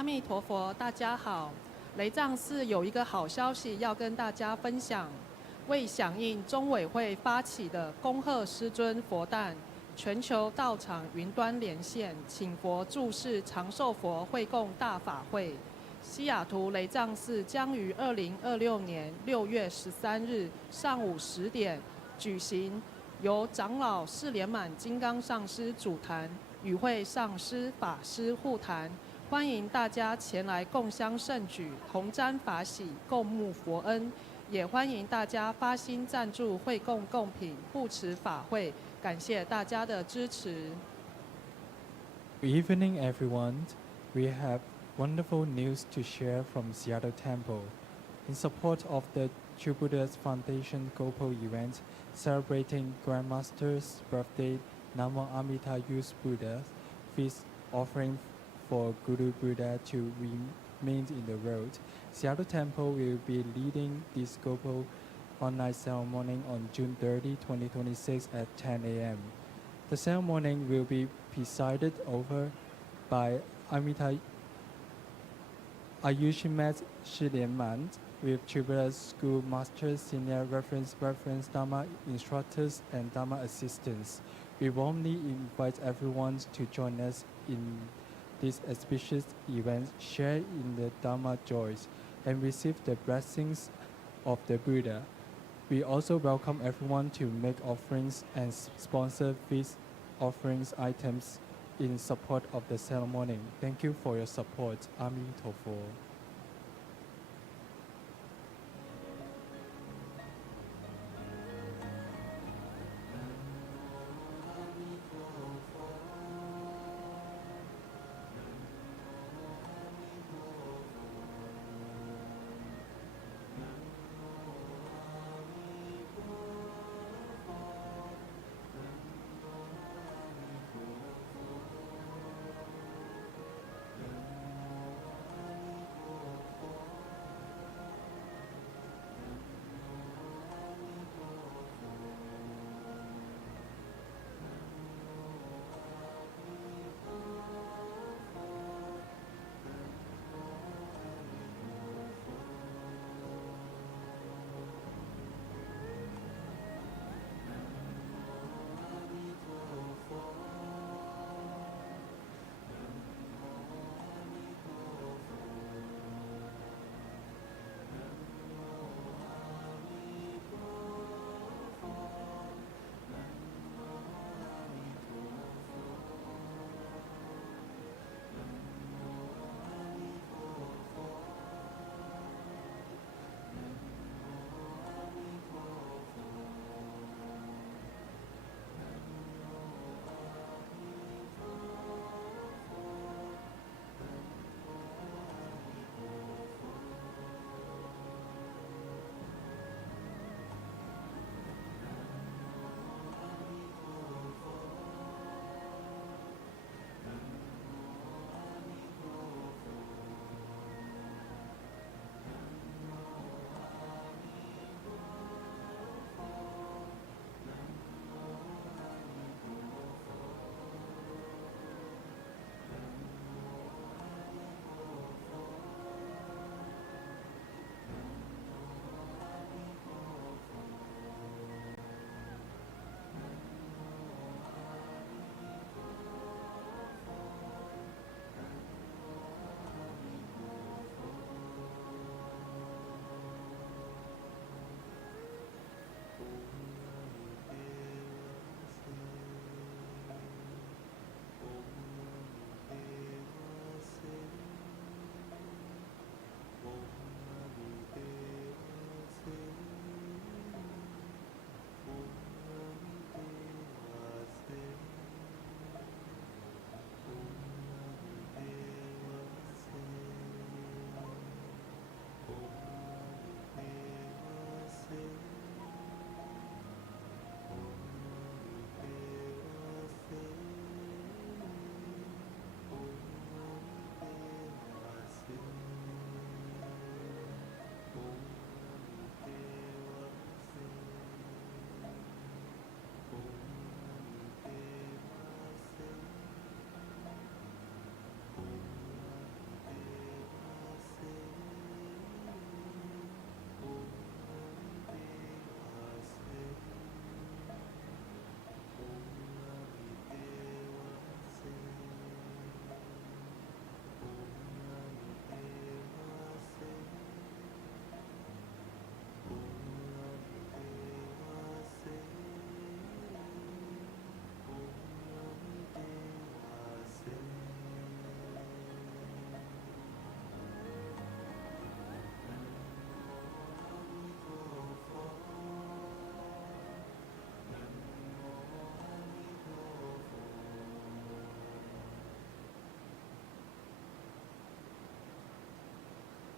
阿弥陀佛，大家好。雷藏寺有一个好消息要跟大家分享，为响应中委会发起的恭贺师尊佛诞全球道场云端连线，请佛注释长寿佛会供大法会，西雅图雷藏寺将于2026年6月13日上午10点举行，由长老释连满金刚上师主谈，与会上师法师互谈。欢迎大家前来共襄盛举，同沾法喜，共沐佛恩。也欢迎大家发心赞助会供贡品，护持法会。感谢大家的支持。Good evening, everyone. We have wonderful news to share from Seattle Temple. In support of the True Buddha's Foundation Global event celebrating Grandmaster's birthday, Namo Amitabha Youth Buddha, feast offering for Guru Buddha to remain in the world, Seattle Temple will be leading this global online ceremony on June 30, 2026 at 10 a.m. The ceremony will be presided over by Amitabha Ayushimet Shilianman with Tribal School Masters, Senior Reference Dharma Instructors, and Dharma Assistants. We warmly invite everyone to join us in this auspicious event, share in the Dharma joys, and receive the blessings of the Buddha. We also welcome everyone to make offerings and sponsor feast offerings items in support of the ceremony. Thank you for your support. Amitabha.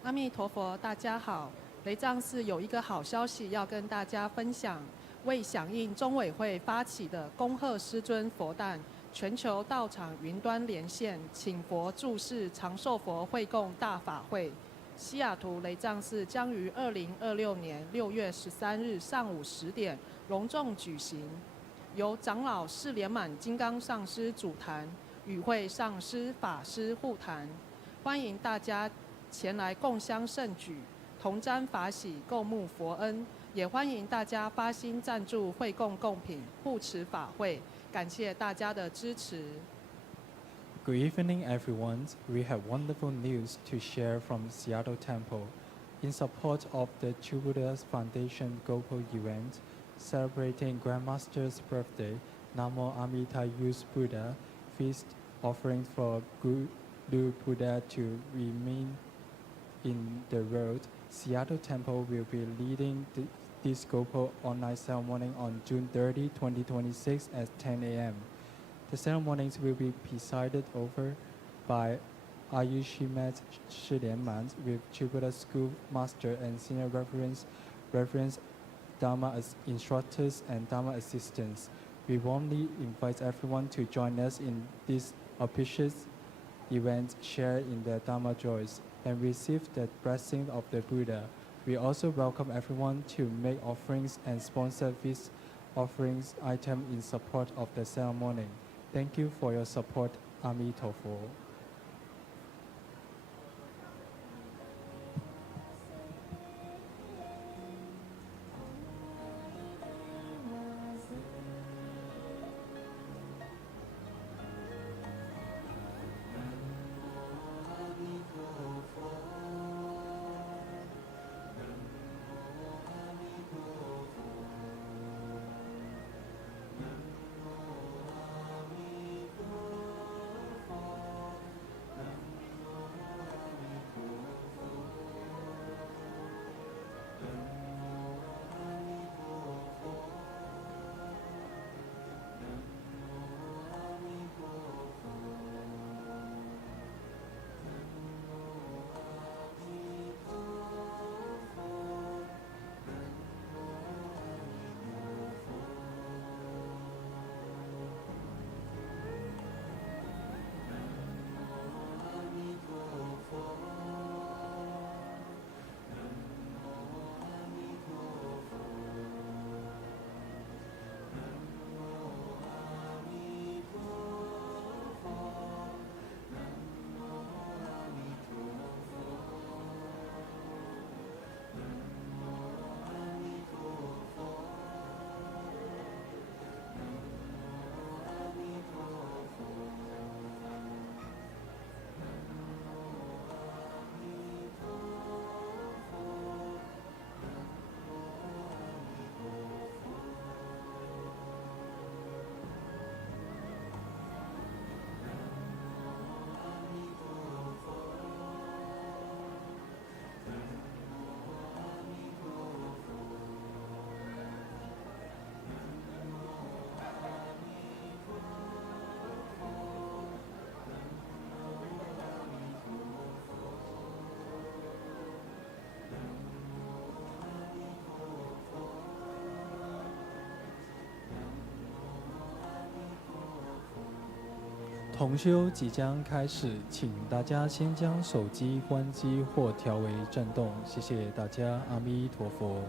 阿弥陀佛，大家好。雷藏寺有一个好消息要跟大家分享，为响应中委会发起的恭贺师尊佛诞全球道场云端连线请佛住世长寿佛会供大法会，西雅图雷藏寺将于2026年6月13日上午10点隆重举行，由长老释连满金刚上师主坛，与会上师法师互谈，欢迎大家前来共襄盛举，同沾法喜，共沐佛恩。也欢迎大家发心赞助会供贡品，护持法会。感谢大家的支持。Good evening, everyone. We have wonderful news to share from Seattle Temple. In support of the True Buddha's Foundation Global event celebrating Grandmaster's birthday, Namo Amitabha Buddha feast offerings for Guru Buddha to remain in the world. Seattle Temple will be leading this global online ceremony on June 30, 2026 at 10 a.m. The ceremonies will be presided over by Ayushimat Shilianman with Chibuda School Master and Senior Reverends Dharma instructors and Dharma assistants. We warmly invite everyone to join us in this auspicious event, share in the Dharma joys, and receive the blessing of the Buddha. We also welcome everyone to make offerings and sponsor this offerings item in support of the ceremony. Thank you for your support, Amitabha.同修即将开始，请大家先将手机关机或调为震动，谢谢大家，阿弥陀佛。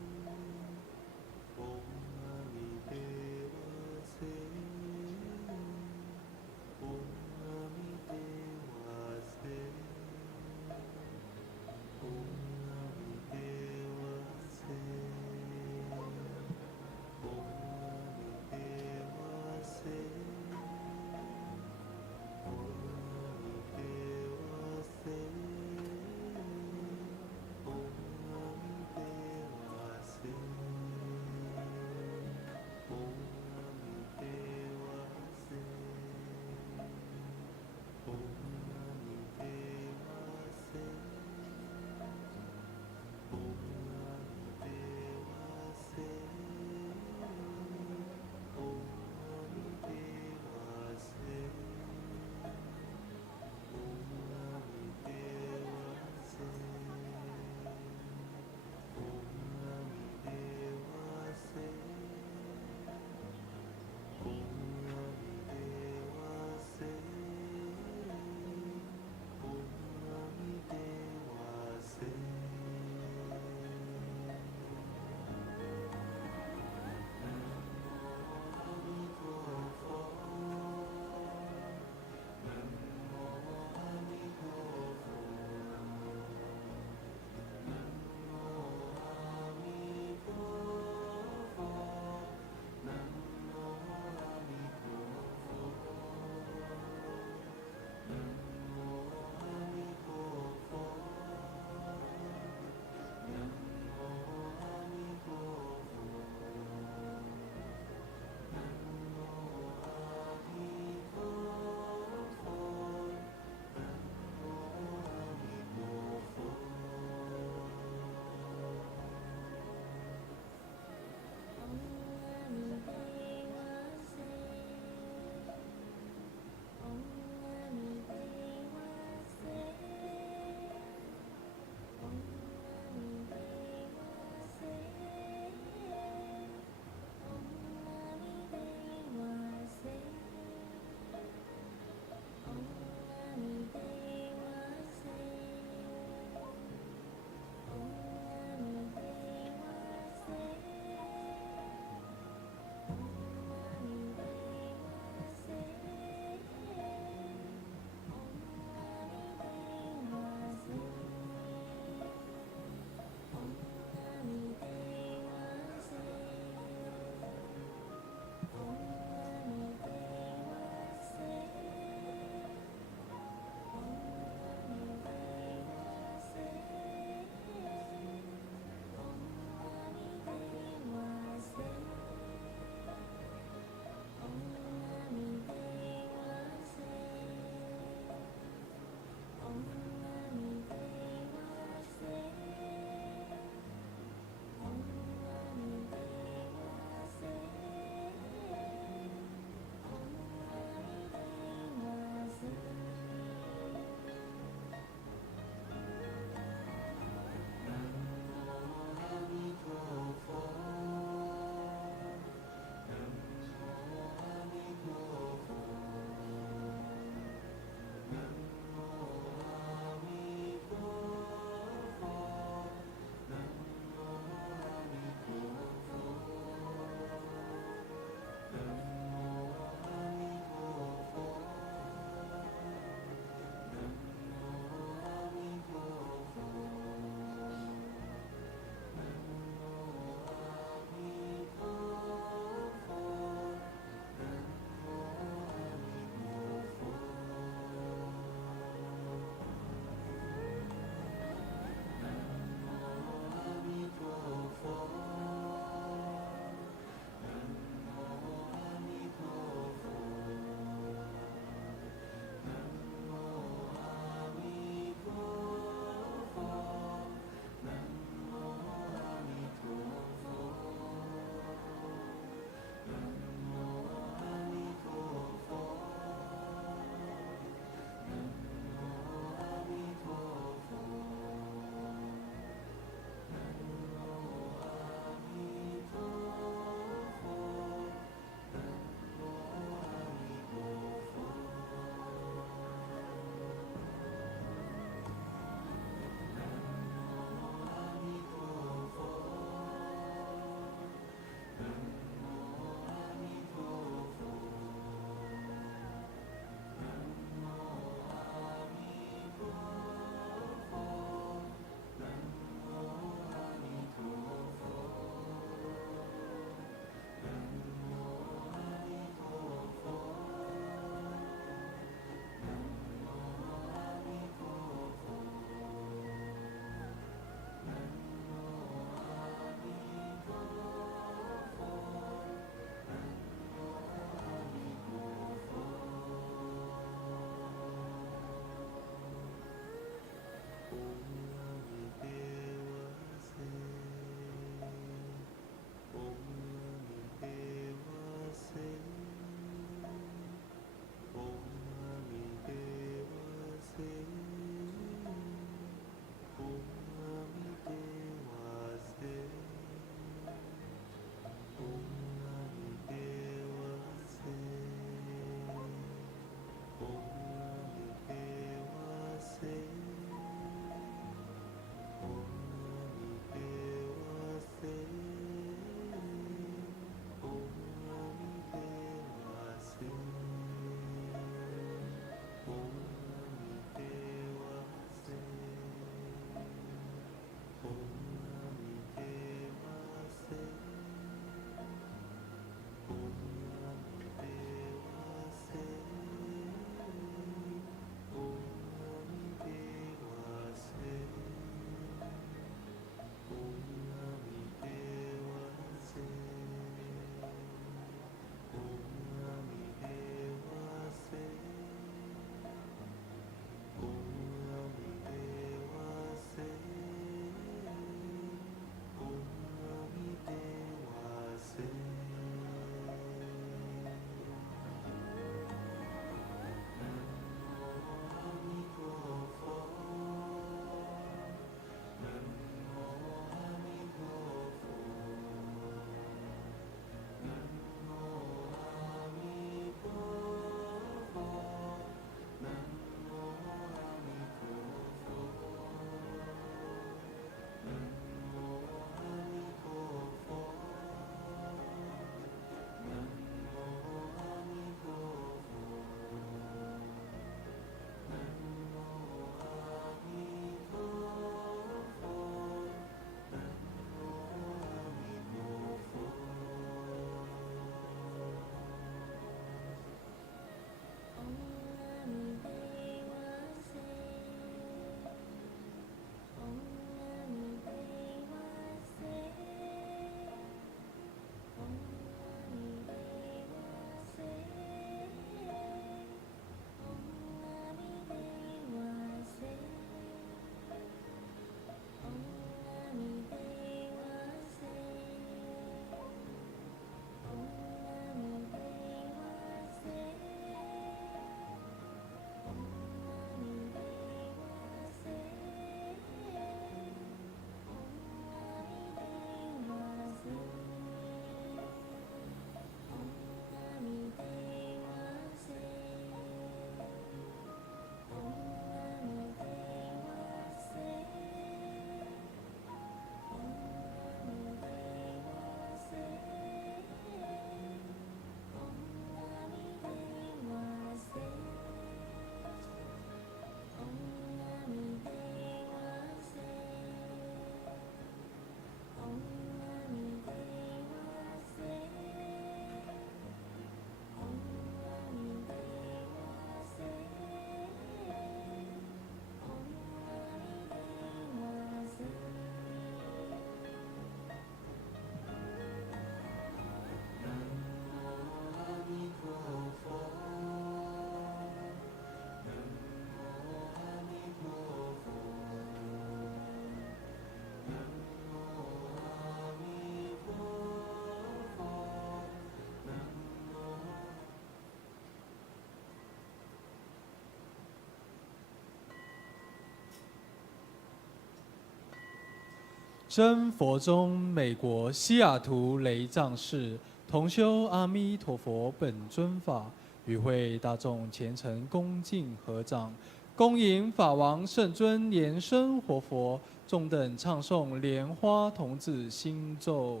真佛宗美国西雅图雷藏寺同修阿弥陀佛本尊法，与会大众虔诚恭敬合掌，恭迎法王圣尊莲生活佛，众等唱诵莲花童子心咒。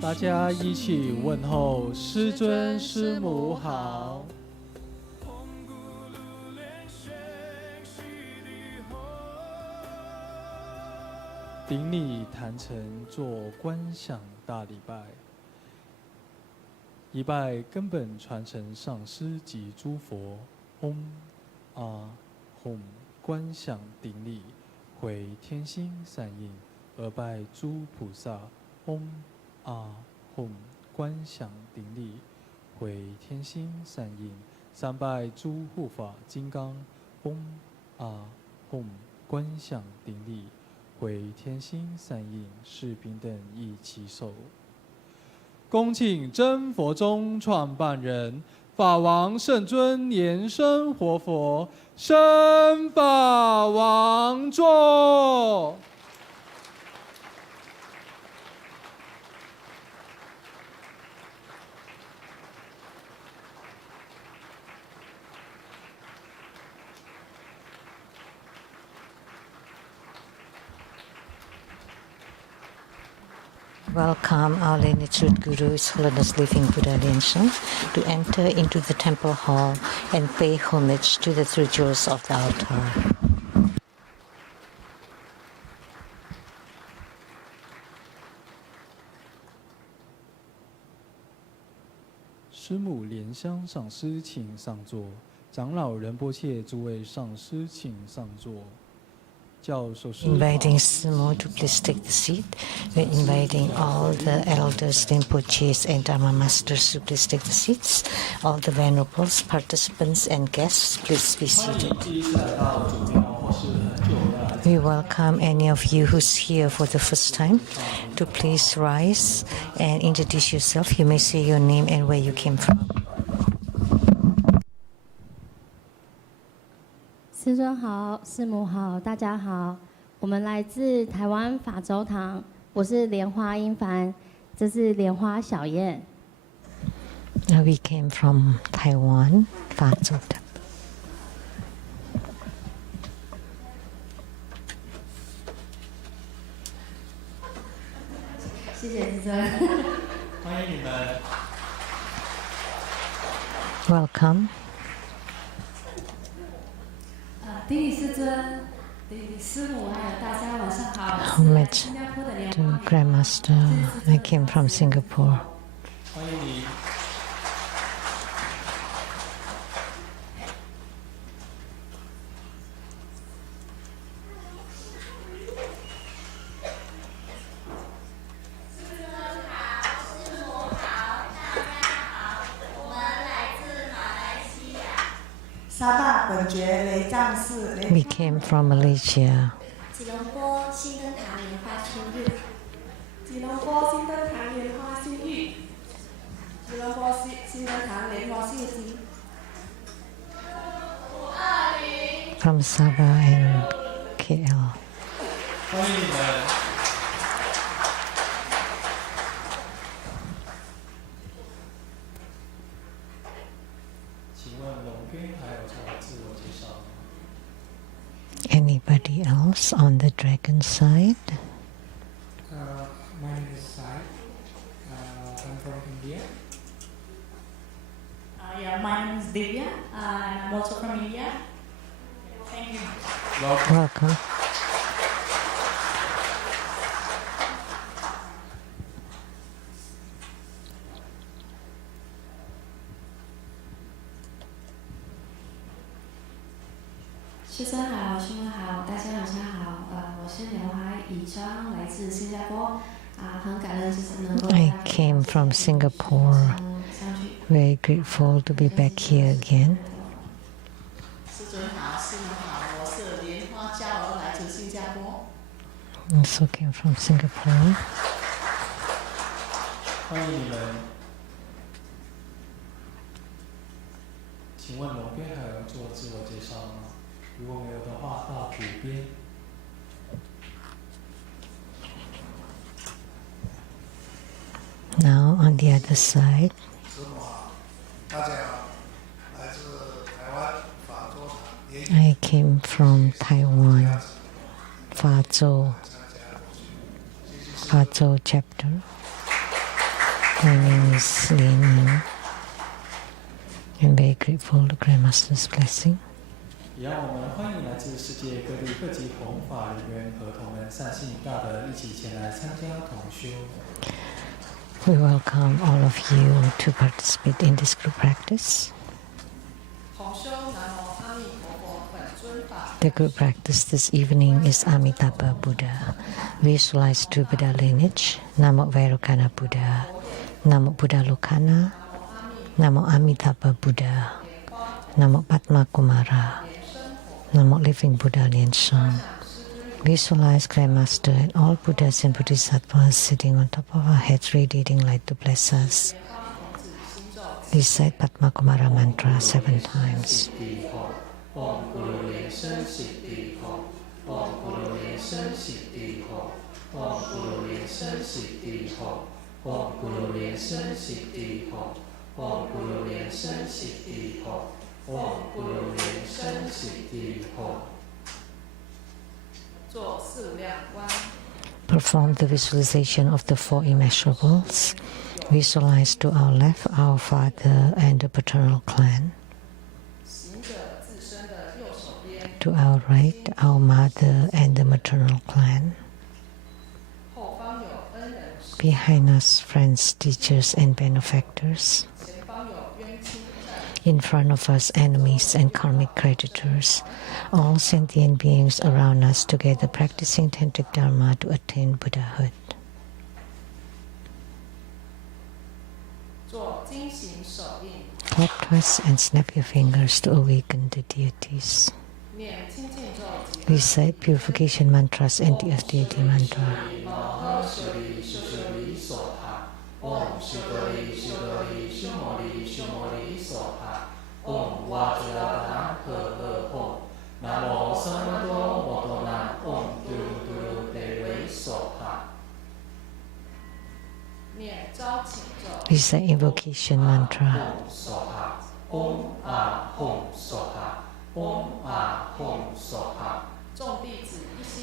大家一起问候师尊师母好。顶礼坛城做观想大礼拜，一拜根本传承上师及诸佛，唵啊吽观想顶礼，回天心善应；二拜诸菩萨，唵啊吽观想顶礼，回天心善应；三拜诸护法金刚，唵啊吽观想顶礼，回天心善应；士兵等一起手。恭请真佛宗创办人法王圣尊莲生活佛升法王座。Welcome our lineage Guru, His Holiness Living Buddha Lian Sheng, to enter into the temple hall and pay homage to the three jewels of the altar. 师母莲香上师请上座，长老仁波切诸位上师请上座。Inviting Sumo to please take the seat. We're inviting all the elders, Rinpoches, and Dharma masters to please take the seats. All the venerables, participants, and guests, please be seated. We welcome any of you who's here for the first time to please rise and introduce yourself. You may say your name and where you came from. 师尊好，师母好，大家好。我们来自台湾法州堂，我是莲花英凡，这是莲花小燕。We came from Taiwan, 法州堂。谢谢师尊。欢迎你们。Welcome. 顶礼师尊，顶礼师母，还有大家晚上好。 Homage 新加坡的莲 to 花。 Grandmaster. I came from Singapore. 欢迎你。沙坝本觉雷藏寺 We came from Malaysia. 吉隆坡新灯塔莲花春日，吉隆坡新灯塔莲花新玉，吉隆坡新灯塔莲花秀吉。 From Sabah and KL. 欢迎你们。请问龙边还有做自我介绍吗？ Anybody else on the dragon side? My name is Sai. I'm from India. Yeah, my name is Divya. I'm also from India. Thank you. Welcome.师尊好，师母好，大家晚上好。我是莲花以章，来自新加坡。很感恩就是能够。I came from Singapore. 相聚。 Very grateful to be back here again. 师尊好，师母好，我是莲花娇儿，来自新加坡。 Also came from Singapore. 欢迎你们。请问龙边还有人做自我介绍吗？如果没有的话，到左边。 Now on the other side. 师母好，大家好，来自台湾法州塔。 I came from Taiwan, Fazhou chapter. My name is Ling. I'm very grateful to Grandmaster's blessing. 一样，我们欢迎来自世界各地各级弘法人员和同门善信大德一起前来参加同修。 We welcome all of you to participate in this group practice. 同修南无阿弥陀佛本尊法。 The group practice this evening is Amitabha Buddha. Visualize two Buddha lineage, Namo Vairocana Buddha, Namo Buddha Lokana, Namo Amitabha Buddha, Namo Padma Kumara, Namo Living Buddha Lian Sheng. Visualize Grandmaster and all Buddhas and Bodhisattvas sitting on top of our heads, radiating light to bless us. Recite Padma Kumara mantra 7 times. Perform the visualization of the four immeasurables. Visualize to our left our father and the paternal clan. To our right, our mother and the maternal clan. Behind us, friends, teachers, and benefactors. In front of us, enemies and karmic creditors. All sentient beings around us together practicing tantric dharma to attain Buddhahood. Clap twice and snap your fingers to awaken the deities. Recite purification mantras and the deity mantra. Recite invocation mantra.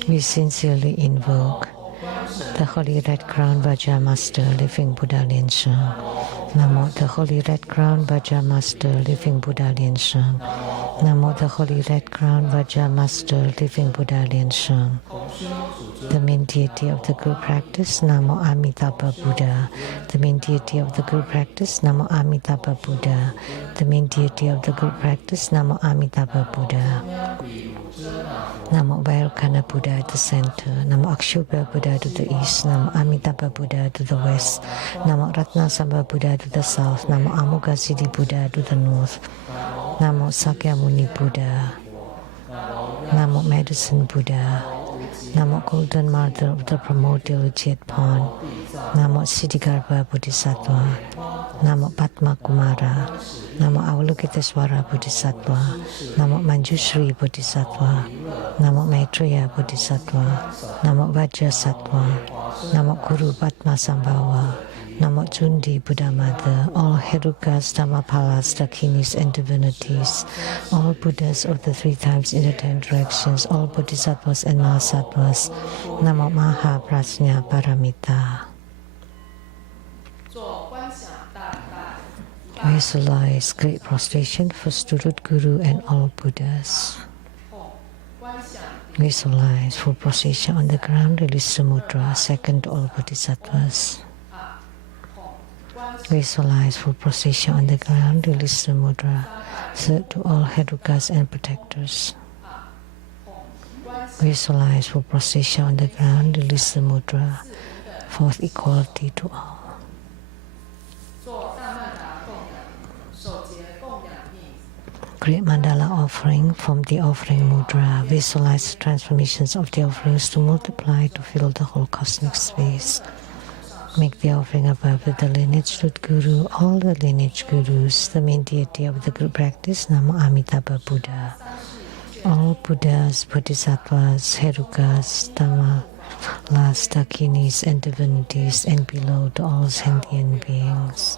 We sincerely invoke the Holy Red Crown Vajra Master, Living Buddha Lian Sheng. Namo the Holy Red Crown Vajra Master, Living Buddha Lian Sheng. Namo the Holy Red Crown Vajra Master, Living Buddha Lian Sheng. The main deity of the group practice, Namo Amitabha Buddha. The main deity of the group practice, Namo Amitabha Buddha. The main deity of the group practice, Namo Amitabha Buddha. Namo Vairocana Buddha at the center. Namo Akshobhya Buddha to the east. Namo Amitabha Buddha to the west. Namo Ratnasambha Buddha to the south. Namo Amoghasiddhi Buddha to the north. Namo Sakyamuni Buddha. Namo Medicine Buddha. Namo Golden Mother of the Primordial Jet Pond. Namo Siddhigarbha Bodhisattva. Namo Padma Kumara. Namo Avalokiteswara Bodhisattva. Namo Manjushri Bodhisattva. Namo Maitreya Bodhisattva. Namo Vajrasattva. Namo Guru Padma Sambhava. Namo Jundi Buddha Mother, all Herukas, Dhammapalas, Dakinis and divinities, all Buddhas of the 3 times in the 10 directions, all Bodhisattvas and Mahasattvas. Namo Maha Prajna Paramita. Visualize great prostration for Student Guru and all Buddhas. Visualize full prostration on the ground, release the mudra, second to all Bodhisattvas. Visualize full prostration on the ground, release the mudra, third to all Herukas and protectors. Visualize full prostration on the ground, release the mudra, fourth equality to all. Great mandala offering from the offering mudra. Visualize the transformations of the offerings to multiply to fill the whole cosmic space. Make the offering above with the lineage root guru, all the lineage gurus, the main deity of the group practice, Namo Amitabha Buddha. All Buddhas, Bodhisattvas, Herukas, Dhammapalas, Dakinis and divinities, and below to all sentient beings.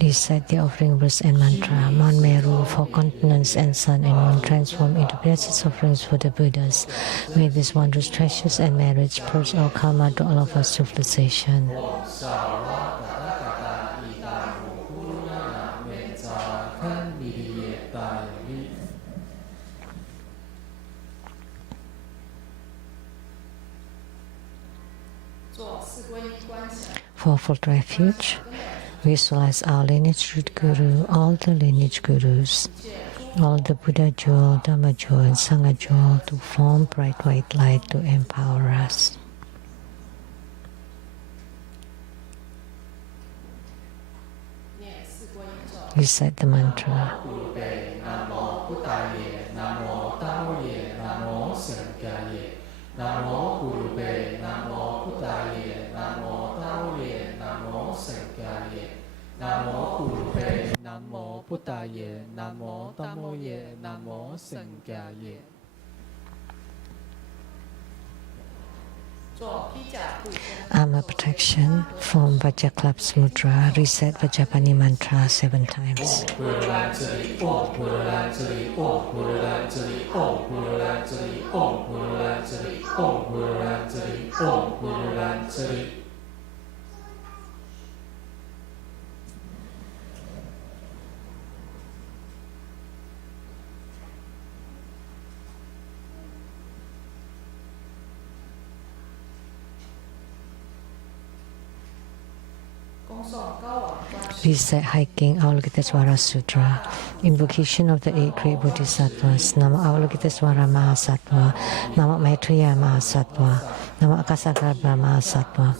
Recite the offering verse and mantra. Mount Meru, 4 continents and sun and moon transform into precious offerings for the Buddhas. May these wondrous treasures and merits purge all karma to all of us to civilization. Fourfold refuge. Visualize our lineage root guru, all the lineage gurus, all the Buddha jewel, Dhamma jewel, and Sangha jewel to form bright white light to empower us. Recite the mantra. Namo Buddhaye, Namo Buddhaye, Namo Dhammoye, Namo Sanghaye. Armor protection from Vajraklap's mudra. Reset Vajrapani mantra 7 times. Recite hiking Avalokitesvara Sutra. Invocation of the 8 great Bodhisattvas. Namo Avalokitesvara Mahasattva. Namo Maitreya Mahasattva. Namo Akasagarbha Mahasattva.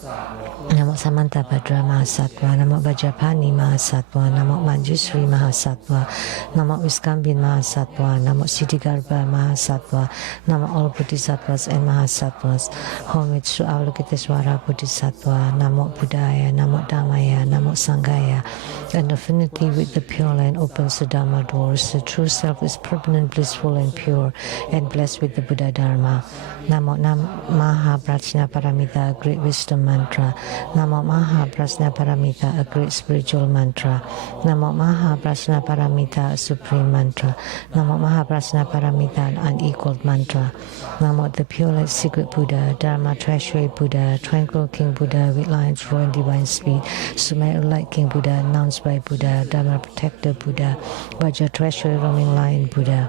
Namo Samantabhadra Mahasattva. Namo Vajrapani Mahasattva. Namo Manjushri Mahasattva. Namo Viskambin Mahasattva. Namo Siddhigarbha Mahasattva. Namo all Bodhisattvas and Mahasattvas. Homage to Avalokitesvara Bodhisattva. Namo Buddhaya. Namo Dhammaya. Buddha, Namo Sanghaya. An affinity with the Pure Land opens the Dharma doors. The true self is permanent, blissful, and pure, and blessed with the Buddhadharma. Namo Maha Prajna Paramita, a great wisdom mantra. Namo Maha Prajna Paramita, a great spiritual mantra. Namo Maha Prajna Paramita, a supreme mantra. Namo Maha Prajna Paramita, an unequaled mantra. Namo the Pure Light Secret Buddha, Dharma Treasury Buddha, Tranquil King Buddha with lion's roar and divine speed, Sumeru Light King Buddha, announced by Buddha, Dharma Protector Buddha, Vajra Treasury Roaming Lion Buddha,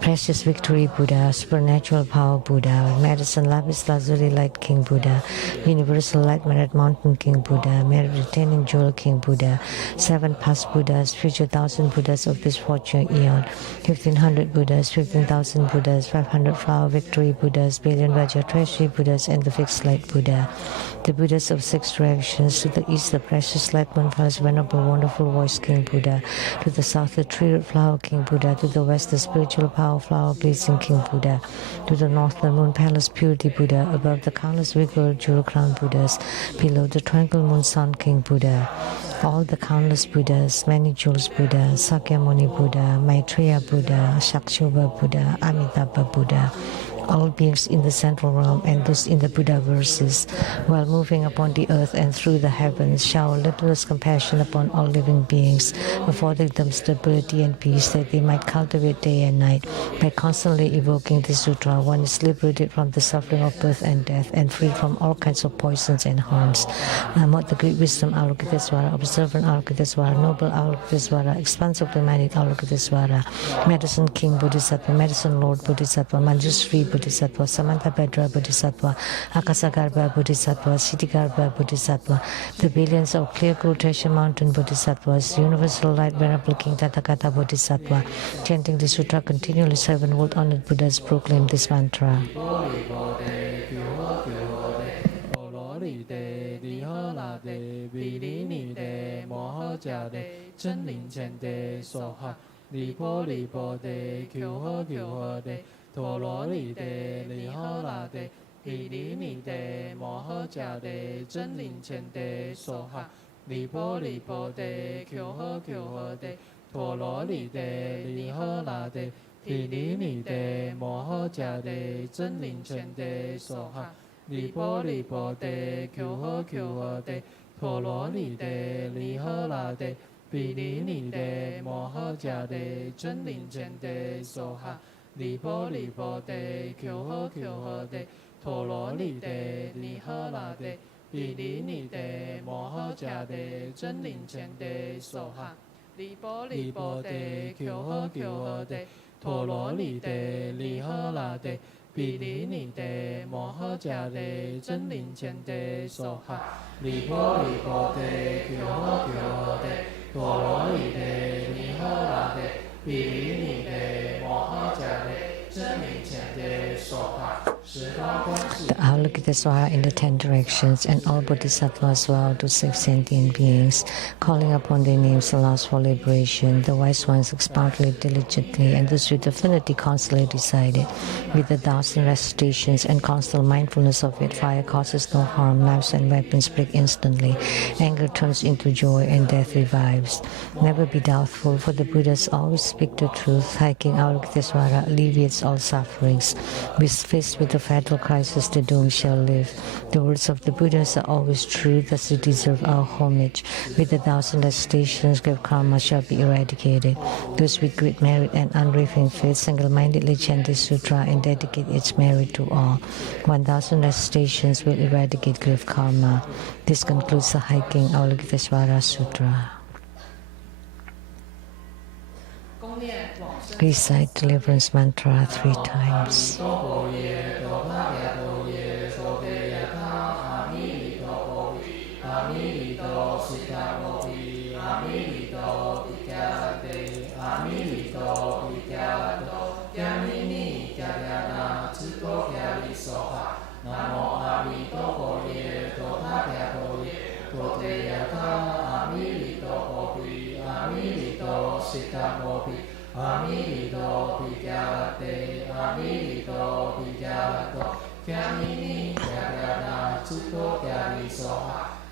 Precious Victory Buddha, Supernatural Power Buddha, Medicine Lapis Lazuli Light King Buddha, Universal Light Merit Mountain King Buddha, Merit Retaining Jewel King Buddha, 7 past Buddhas, future 1,000 Buddhas of this fortune eon, 1,500 Buddhas, 15,000 Buddhas, 500 Flower Victory Buddhas, billion Vajra Treasury Buddhas, and the Fixed Light Buddha. The Buddhas of 6 directions, to the east the Precious Light Moonflower's Venerable Wonderful Voice King Buddha, to the south the Three-Root Flower King Buddha, to the west the Spiritual Power Flower Pleasing King Buddha, to the north the Moon Palace Purity Buddha, above the countless Vigor Jewel Crown Buddhas, below the Tranquil Moon Sun King Buddha. All the countless Buddhas, many jewels Buddha, Sakyamuni Buddha, Maitreya Buddha, Shakshubha Buddha, Amitabha Buddha, all beings in the central realm and those in the Buddha verses, while moving upon the earth and through the heavens, shower limitless compassion upon all living beings, affording them stability and peace that they might cultivate day and night. By constantly evoking this sutra, one is liberated from the suffering of birth and death and freed from all kinds of poisons and harms. Namo the great wisdom Avalokitesvara, observant Avalokitesvara, noble Avalokitesvara, expansively minded Avalokitesvara, medicine King Bodhisattva, medicine Lord Bodhisattva, Manjusri Bodhisattva, Samanta Bhadra Bodhisattva, Akasagarbha Bodhisattva, Siddhigarbha Bodhisattva, the billions of clear cool treasure mountain Bodhisattvas, universal light venerable King Tathagata Bodhisattva, chanting the sutra continually, 7 world honored Buddhas proclaim this mantra.陀罗尼德利诃那德，毗梨尼德摩诃迦德，真灵前德娑哈，利波利波德，求诃求诃德，陀罗尼德利诃那德，毗梨尼德摩诃迦德，真灵前德娑哈，利波利波德，求诃求诃德，陀罗尼德利诃那德，毗梨尼德摩诃迦德，真灵前德娑哈。利波利波德，求诃求诃德，陀罗尼德利诃那德，毗梨尼德摩诃迦德，真灵前德娑哈。利波利波德，求诃求诃德，陀罗尼德利诃那德，毗梨尼德摩诃迦德，真灵前德娑哈。利波利波德，求诃求诃德，陀罗尼德利诃那德，毗梨尼德摩诃迦德，真灵前德娑哈。The Avalokitesvara in the 10 directions and all Bodhisattvas vow to save sentient beings. Calling upon their names allows for liberation. The wise ones expound it diligently, and those with affinity constantly recite it. With the 1,000 recitations and constant mindfulness of it, fire causes no harm, knives and weapons break instantly, anger turns into joy, and death revives. Never be doubtful, for the Buddhas always speak the truth. High King Avalokitesvara alleviates all sufferings. Faced with the fatal crisis, the doomed shall live. The words of the Buddhas are always true, thus they deserve our homage. With the 1,000 recitations, grave karma shall be eradicated. Those with great merit and unwavering faith single-mindedly chant this sutra and dedicate its merit to all. 1,000 recitations will eradicate grave karma. This concludes the High King Avalokitesvara Sutra. Recite deliverance mantra 3 times.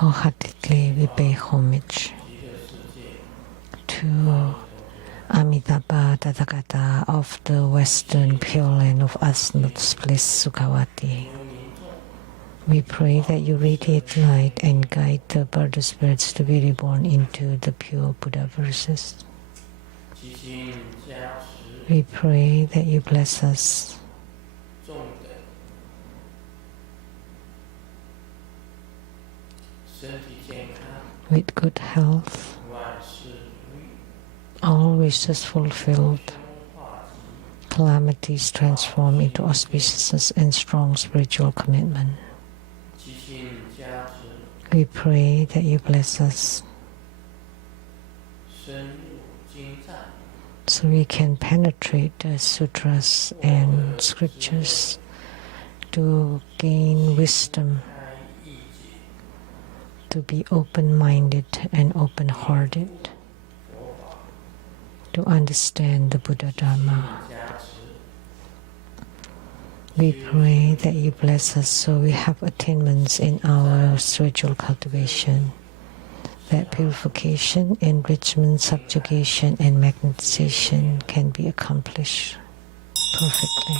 Wholeheartedly we pay homage to Amitabha Tathagata of the Western Pure Land of Absolute Bliss Sukhavati. We pray that you radiate light and guide the Buddha spirits to be reborn into the pure Buddha verses. We pray that you bless us with good health, all wishes fulfilled, calamities transformed into auspiciousness and strong spiritual commitment. We pray that you bless us so we can penetrate the sutras and scriptures to gain wisdom, to be open-minded and open-hearted, to understand the Buddhadharma. We pray that you bless us so we have attainments in our spiritual cultivation, that purification, enrichment, subjugation, and magnetization can be accomplished perfectly.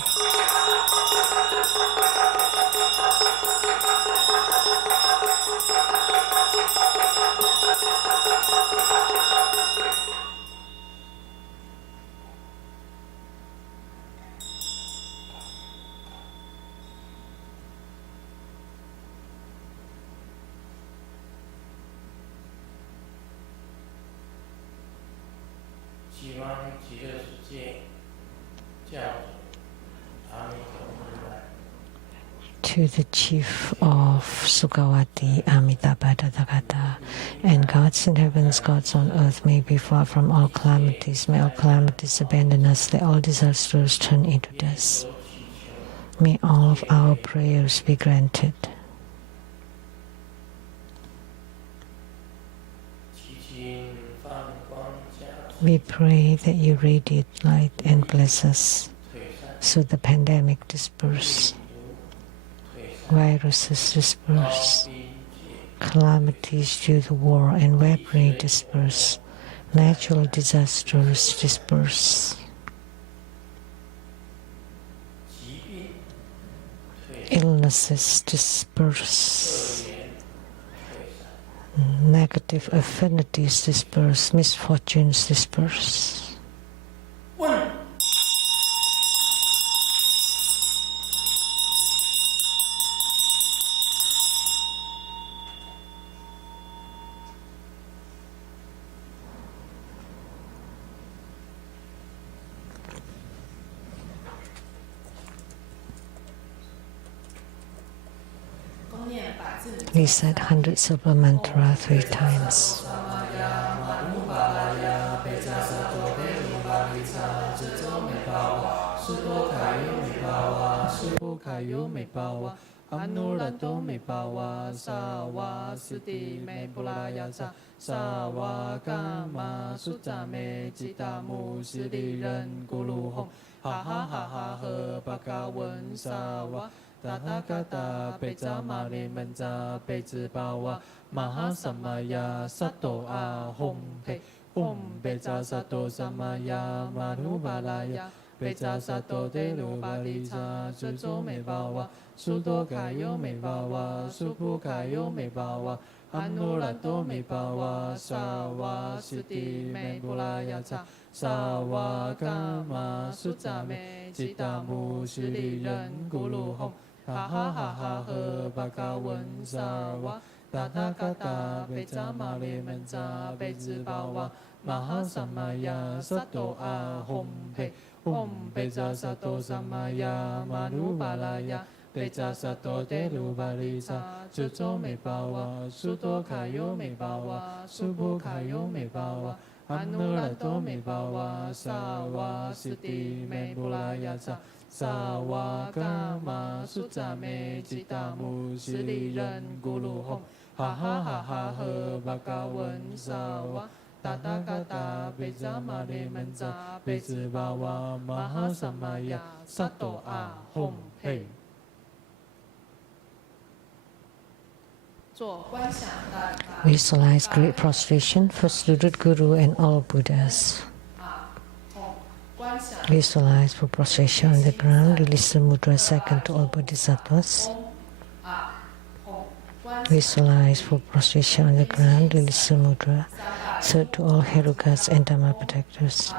To the chief of Sukhavati, Amitabha Tathagata, and gods in heavens, gods on earth, may be far from all calamities. May all calamities abandon us. Let all disasters turn into death. May all of our prayers be granted. We pray that you radiate light and bless us so the pandemic disperse, viruses disperse, calamities due to war and weaponry disperse, natural disasters disperse, illnesses disperse, negative affinities disperse, misfortunes disperse. We said 100 silver mantra 3 times. Anurato me pawa sawa siti me pulayasa sawa kama sutta me citamu siri ren gulu hong ha ha ha ha he bhagawan sawa Tathagata Peja Mari Menja Peji Bawa Mahasamaya Sato Ahom Pe Om Peja Sato Samaya Manubalaya Peja Sato Delubalisa Suzo Me Bawa Sudo Kayo Me Bawa Supu Kayo Me Bawa Anurato Me Bawa Sawa Siti Me Bulaya Cha Sawa Kama Sutta Me Citamu Siri Ren Gulu Hong Ha ha ha ha he bhagawan sawa Tathagata Peja Mari Menja Peji Bawa Mahasamaya Sato Ahom Pe Om Peja Sato Samaya Manubalaya Peja Sato Delubalisa Suzo Me Bawa Sudo Kayo Me Bawa Subu Kayo Me Bawa Anurato Me Bawa Sawa Siti Me Bulaya Sawa Kama Sutta Me Citamu Siri Ren Gulu Hong Ha ha ha ha he bhagawan sawa Tathagata Peja Mari Menja Peji Bawa Mahasamaya Sato Ahom Pe 做观想大礼拜。 Visualize great prostration for saluted Guru and all Buddhas. 观想 Visualize for prostration on the ground, release the mudra second to all Bodhisattvas. 观想 Visualize for prostration on the ground, release the mudra third to all Herukas and Dharma protectors.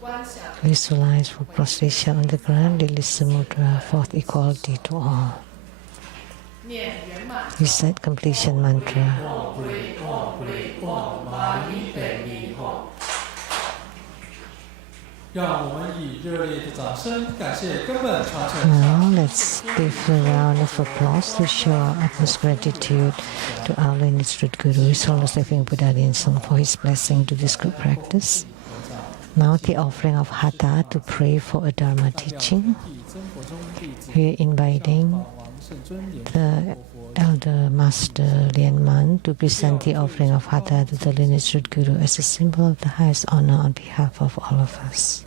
观想 Visualize for prostration on the ground, release the mudra fourth equality to all. 念圆满 Recite completion mantra. 让我们以热烈的掌声感谢根本传承。 Now let's give a round of applause to show our utmost gratitude to our lineage Guru, His Holiness Living Buddha Lian Sheng, for his blessing to this group practice. Now the offering of Hatha to pray for a Dharma teaching. We are inviting the Elder Master Redmond to present the offering of Hatha to the lineage Guru as a symbol of the highest honor on behalf of all of us.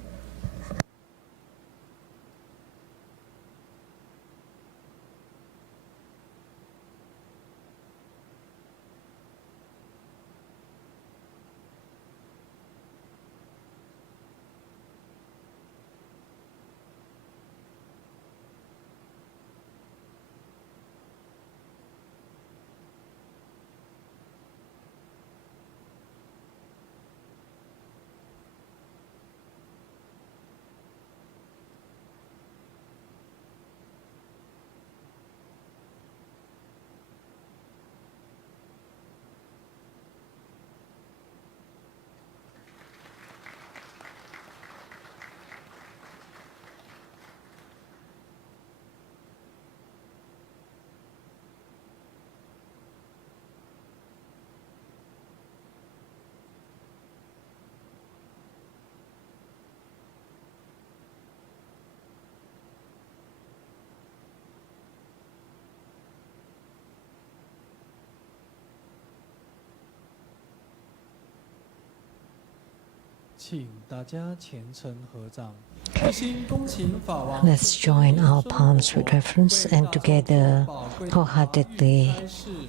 Let's join our palms with reverence and together, wholeheartedly,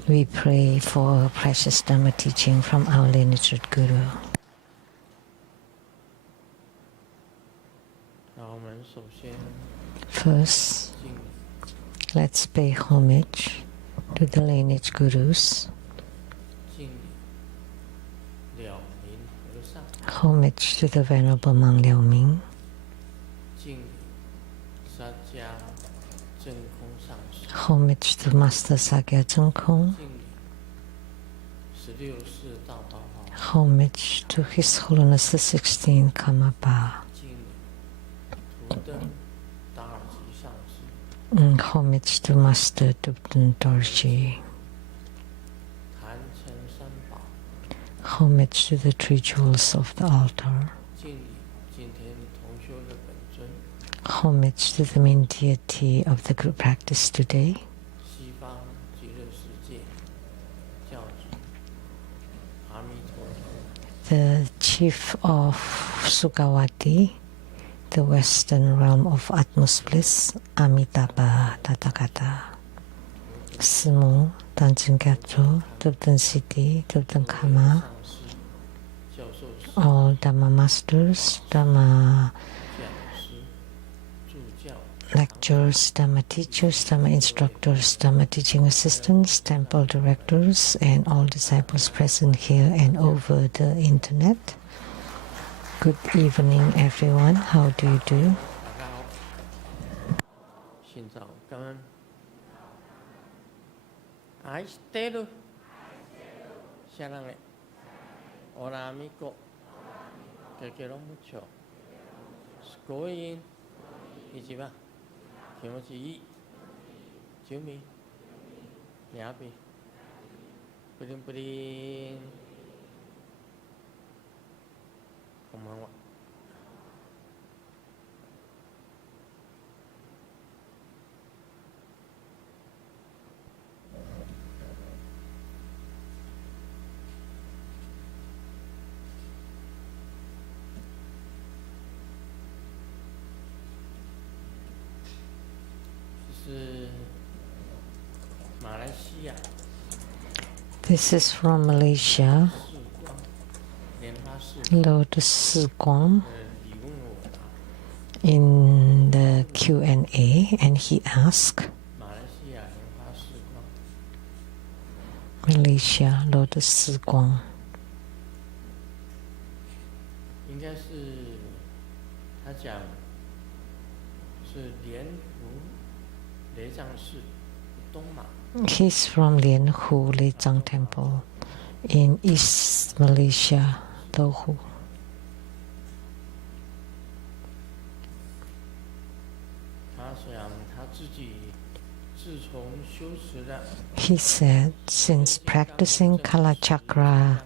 we pray for precious Dharma teaching from our lineage Guru. First, let's pay homage to the lineage Gurus. Homage to the Venerable Monk Liao Ming. Homage to Master Sakya Zhengkong. Homage to His Holiness the 16th Karmapa. Homage to Master Dubden Dorji. Homage to the three jewels of the altar. Homage to the main deity of the group practice today. The chief of Sukawati, the western realm of utmost bliss, Amitabha Tathagata. Semu, Tanjung Gyatso, Dubden City, Dubden Kama, all Dharma masters, Dharma lecturers, Dharma teachers, Dharma instructors, Dharma teaching assistants, temple directors, and all disciples present here and over the internet. Good evening, everyone. How do you do? This is from Malaysia. Lotus Siguang in the Q&A, and he asked, Malaysia, Lotus Siguang. 应该是他讲是莲湖雷藏寺东马。 He's from Lian Hu Lezang Temple in East Malaysia, Tohu. He said, since practicing Kalachakra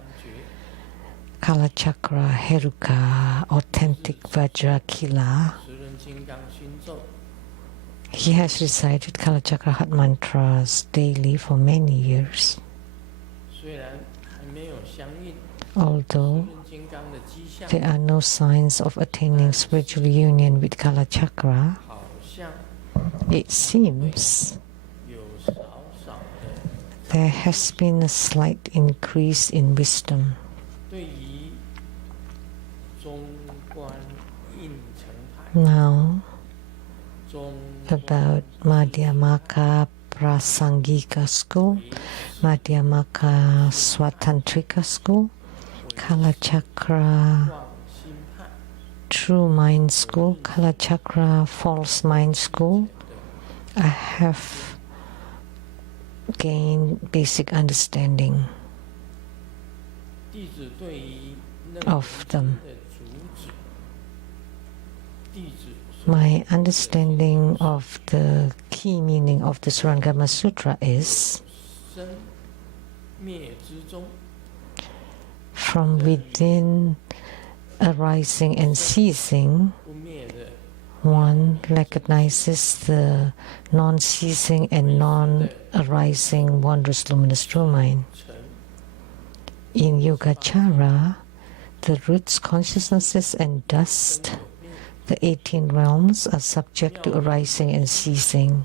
Heruka, authentic Vajrakila, he has recited Kalachakra Hat mantras daily for many years. Although there are no signs of attaining spiritual union with Kalachakra, it seems there has been a slight increase in wisdom. Now, about Madhyamaka Prasangika School, Madhyamaka Swatantrika School, Kalachakra True Mind School, Kalachakra False Mind School, I have gained basic understanding of them. My understanding of the key meaning of the Shurangama Sutra is from within arising and ceasing, one recognizes the non-ceasing and non-arising wondrous luminous true mind. In Yogacara, the roots, consciousnesses, and dust, the 18 realms, are subject to arising and ceasing,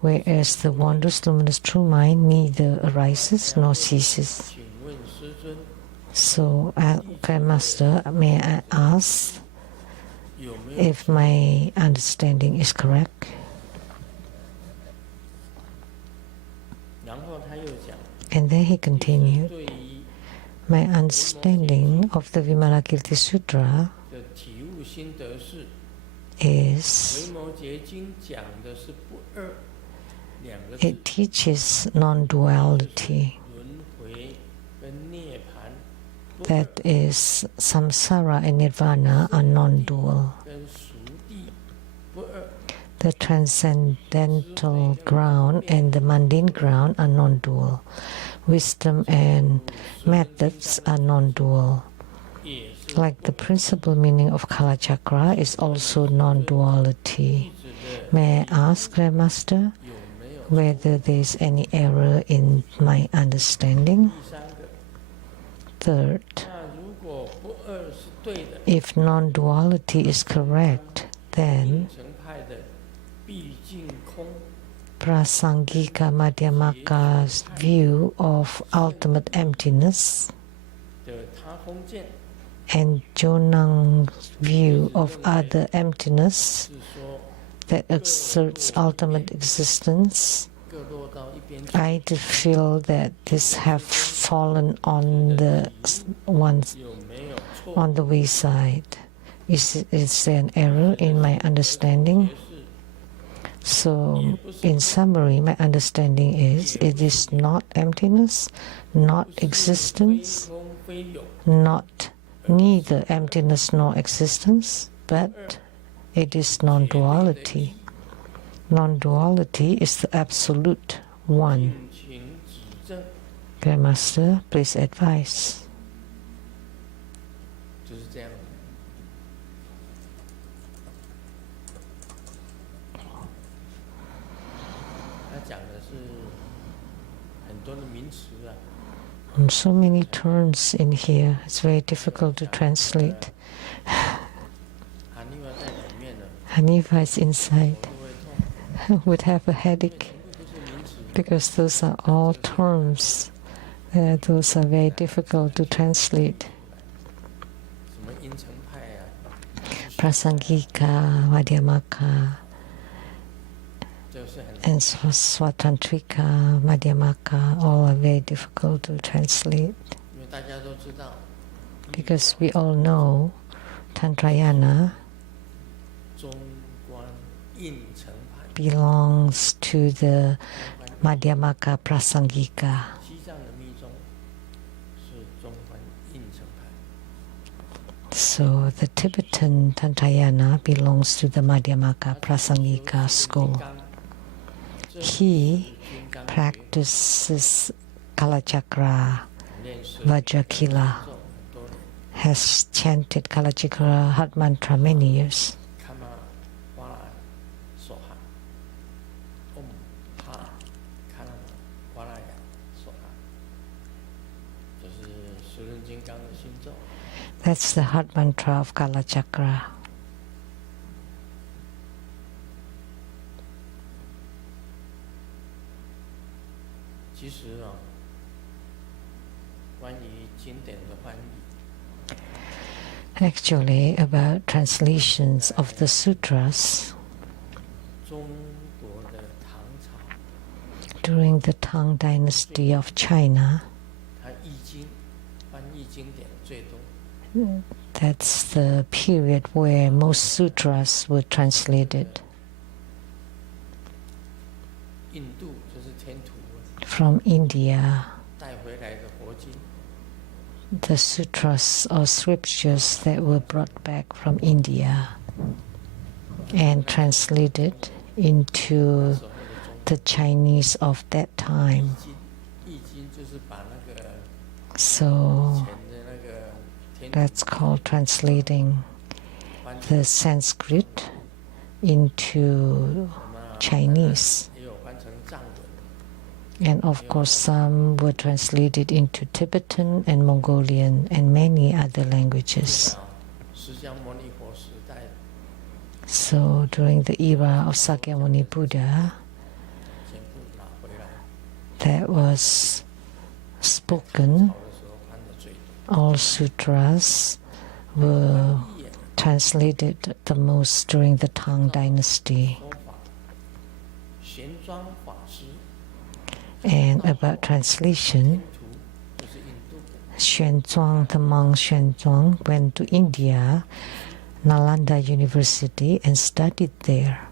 whereas the wondrous luminous true mind neither arises nor ceases. So, Grandmaster, may I ask if my understanding is correct? And then he continued, my understanding of the Vimalakirti Sutra is it teaches non-duality. That is, samsara and nirvana are non-dual. The transcendental ground and the mundane ground are non-dual. Wisdom and methods are non-dual. Like the principal meaning of Kalachakra is also non-duality. May I ask, Grandmaster, whether there is any error in my understanding? Third, if non-duality is correct, then Prasangika Madhyamaka's view of ultimate emptiness and Jonang's view of other emptiness that exerts ultimate existence, I feel that this have fallen on the wayside. Is there an error in my understanding? So, in summary, my understanding is it is not emptiness, not existence, not neither emptiness nor existence, but it is non-duality. Non-duality is the absolute one. Grandmaster, please advise. So many terms in here, it's very difficult to translate. Hanifa is inside, would have a headache because those are all terms Those are very difficult to translate. Prasangika, Madhyamaka, and Swatantrika, Madhyamaka, all are very difficult to translate. Because we all know Tantrayana belongs to the Madhyamaka Prasangika. So the Tibetan Tantrayana belongs to the Madhyamaka Prasangika school. He practices Kalachakra, Vajrakila, has chanted Kalachakra heart mantra many years. That's the heart mantra of Kalachakra. Actually, about translations of the sutras, during the Tang dynasty of China, that's the period where most sutras were translated. From India, the sutras or scriptures that were brought back from India and translated into the Chinese of that time. So that's called translating the Sanskrit into Chinese. And of course, some were translated into Tibetan and Mongolian and many other languages. So during the era of Sakyamuni Buddha, that was spoken, all sutras were translated the most during the Tang dynasty. And about translation, Xuanzang, the monk Xuanzang, went to India, Nalanda University, and studied there.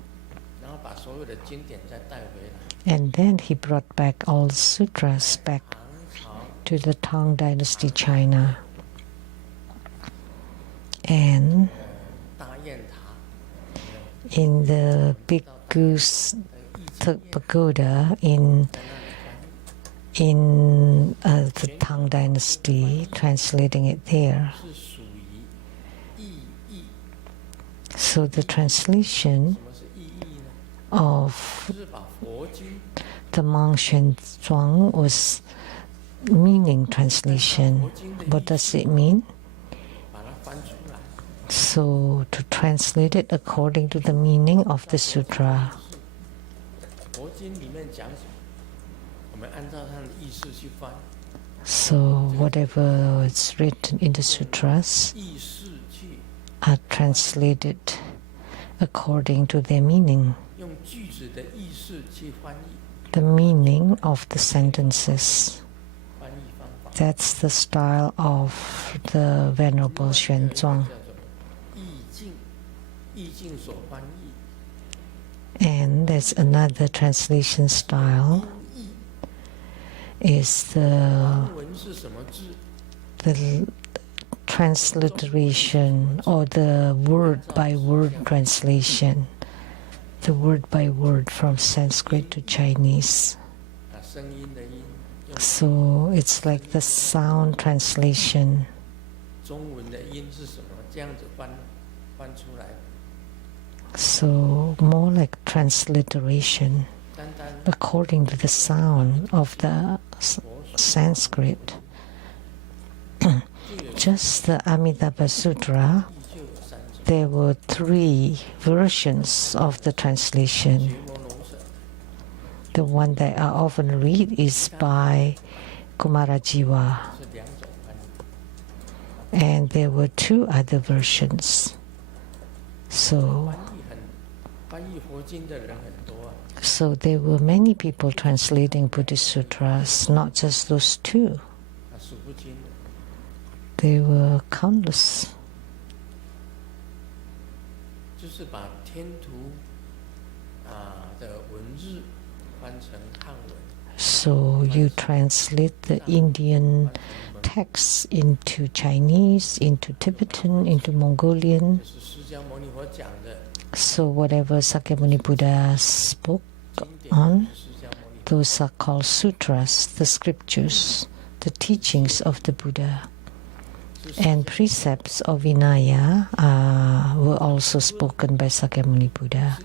And then he brought back all the sutras back to the Tang dynasty China. And in the big goose pagoda in the Tang dynasty, translating it there. So the translation of the monk Xuanzang was meaning translation. What does it mean? So to translate it according to the meaning of the sutra. So whatever is written in the sutras are translated according to their meaning. The meaning of the sentences. That's the style of the Venerable Xuanzang. And there's another translation style, is the transliteration or the word-by-word translation, the word-by-word from Sanskrit to Chinese. So it's like the sound translation. So more like transliteration according to the sound of the Sanskrit. Just the Amitabha Sutra, there were 3 versions of the translation. The one that I often read is by Kumarajiva. And there were 2 other versions. So there were many people translating Buddhist sutras, not just those 2. There were countless. So you translate the Indian texts into Chinese, into Tibetan, into Mongolian. So whatever Sakyamuni Buddha spoke on, those are called sutras, the scriptures, the teachings of the Buddha. And precepts of Vinaya were also spoken by Sakyamuni Buddha.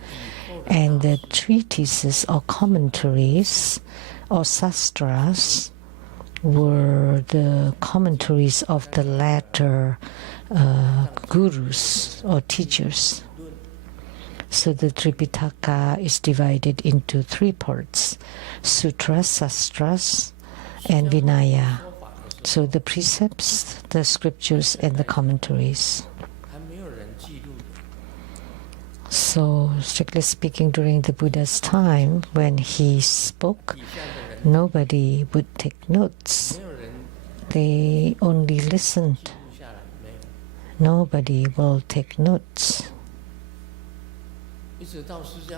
And the treatises or commentaries or sastras were the commentaries of the latter gurus or teachers. So the Tripitaka is divided into 3 parts: sutras, sastras, and Vinaya. So the precepts, the scriptures, and the commentaries. So strictly speaking, during the Buddha's time, when he spoke, nobody would take notes. They only listened. Nobody will take notes.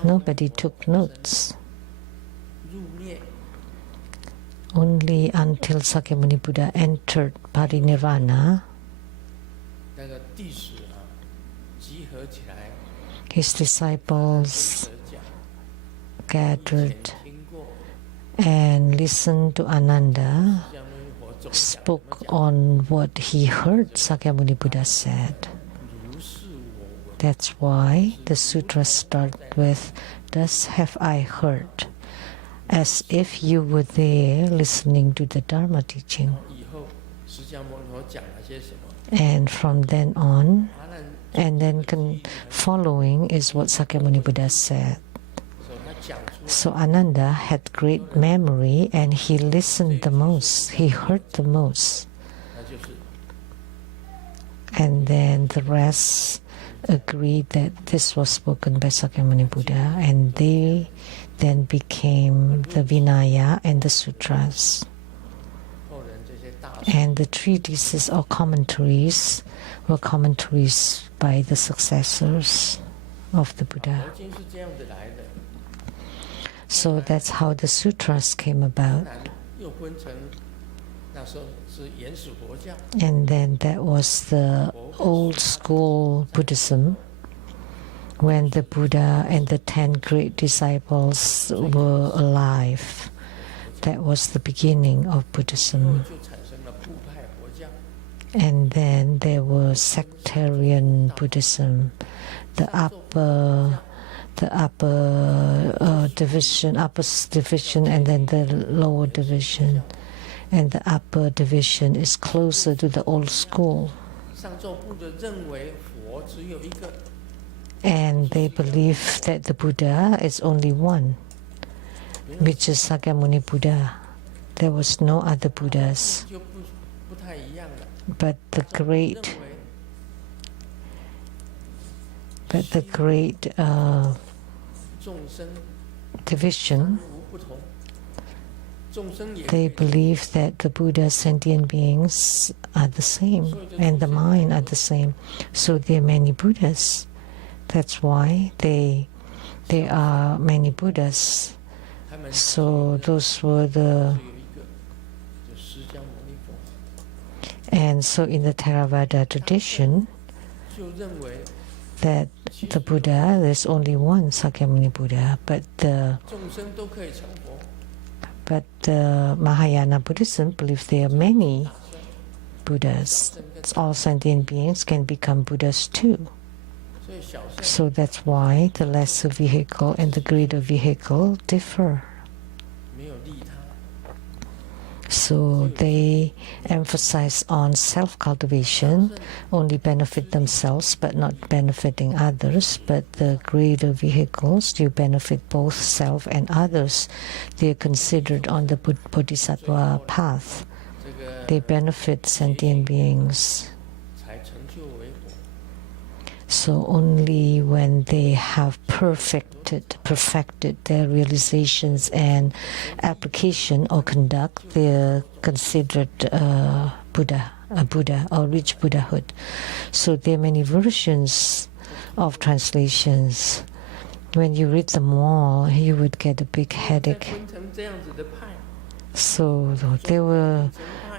Nobody took notes. Only until Sakyamuni Buddha entered parinirvana, his disciples gathered and listened to Ananda, spoke on what he heard Sakyamuni Buddha said. That's why the sutras start with, "Thus have I heard," as if you were there listening to the Dharma teaching. And from then on, and then following is what Sakyamuni Buddha said. So Ananda had great memory and he listened the most, he heard the most. And then the rest agreed that this was spoken by Sakyamuni Buddha, and they then became the Vinaya and the Sutras. And the treatises or commentaries were commentaries by the successors of the Buddha. So that's how the sutras came about. And then that was the old school Buddhism, when the Buddha and the 10 great disciples were alive. That was the beginning of Buddhism. And then there was sectarian Buddhism, the upper division, and then the lower division. And the upper division is closer to the old school. And they believe that the Buddha is only one, which is Sakyamuni Buddha. There was no other Buddhas. But the great division, they believe that the Buddha sentient beings are the same and the mind are the same. So there are many Buddhas. That's why there are many Buddhas. So those were the... And so in the Theravada tradition, that the Buddha, there's only one Sakyamuni Buddha, but the Mahayana Buddhism believes there are many Buddhas. All sentient beings can become Buddhas too. So that's why the lesser vehicle and the greater vehicle differ. So they emphasize on self-cultivation, only benefit themselves but not benefiting others. But the greater vehicles, you benefit both self and others. They are considered on the Bodhisattva path. They benefit sentient beings. So only when they have perfected their realizations and application or conduct, they are considered a Buddha or reach Buddhahood. So there are many versions of translations. When you read them all, you would get a big headache. So there were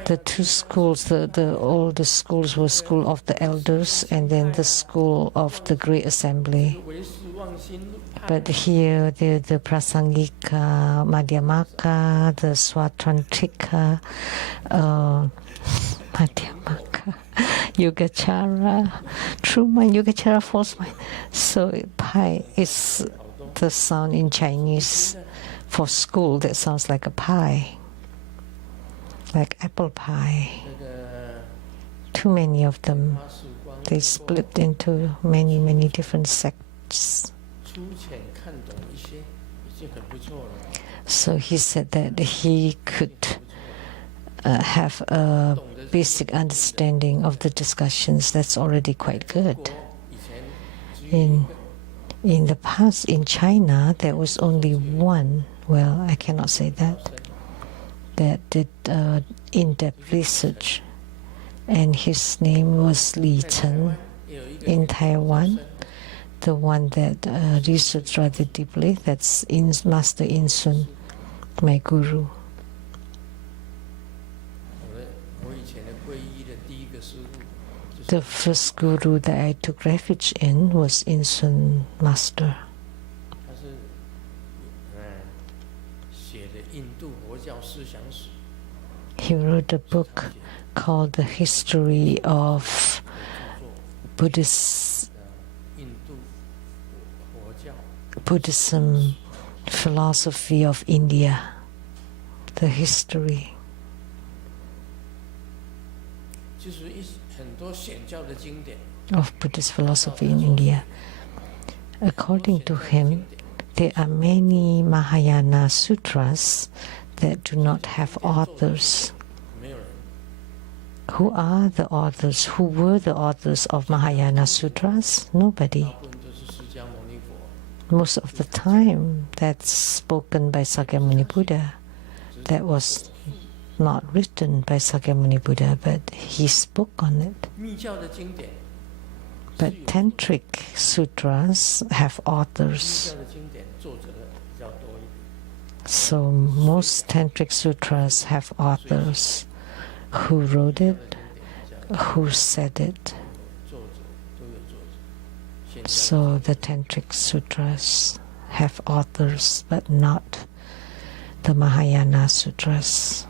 the two schools. The oldest schools were School of the Elders and then the School of the Great Assembly. But here the Prasangika, Madhyamaka, the Swatantrika, Madhyamaka, Yogacara, True Mind, Yogacara, False Mind. So pi is the sound in Chinese for school that sounds like a pie. Like apple pie. Too many of them. They split into many, many different sects. So he said that he could have a basic understanding of the discussions. That's already quite good. In the past, in China, there was only one, well, I cannot say that did in-depth research, and his name was Li Chen in Taiwan, the one that researched rather deeply. That's Master In Sun, my guru. The first guru that I took refuge in was In Sun Master. He wrote a book called The History of Buddhism, Philosophy of India. The history. Of Buddhist philosophy in India. According to him, there are many Mahayana sutras that do not have authors. Who are the authors? Who were the authors of Mahayana sutras? Nobody. Most of the time, that's spoken by Sakyamuni Buddha. That was not written by Sakyamuni Buddha, but he spoke on it. But Tantric sutras have authors. So most Tantric sutras have authors. Who wrote it? Who said it? So the Tantric sutras have authors, but not the Mahayana sutras.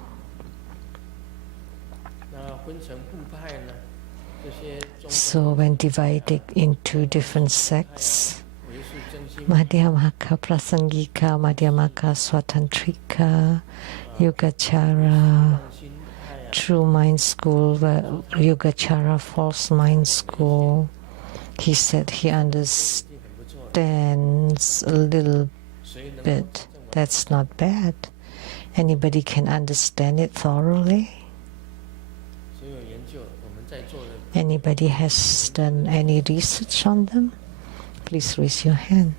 So when divided into different sects, Madhyamaka, Prasangika, Madhyamaka, Swatantrika, Yogacara, True Mind School, Yogacara, False Mind School. He said he understands a little bit. That's not bad. Anybody can understand it thoroughly. Anybody has done any research on them? Please raise your hand.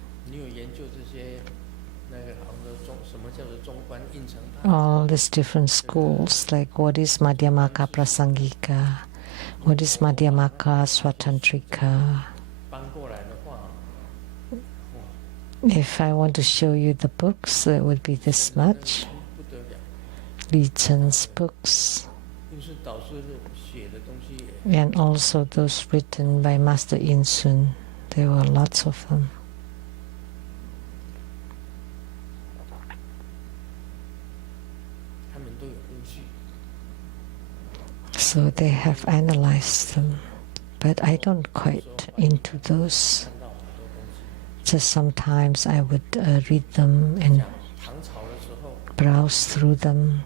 All these different schools, like what is Madhyamaka Prasangika, what is Madhyamaka Swatantrika. If I want to show you the books, it would be this much. Li Chen's books. And also those written by Master In Sun. There were lots of them. So they have analyzed them, but I don't quite into those. Just sometimes I would read them, and browse through them.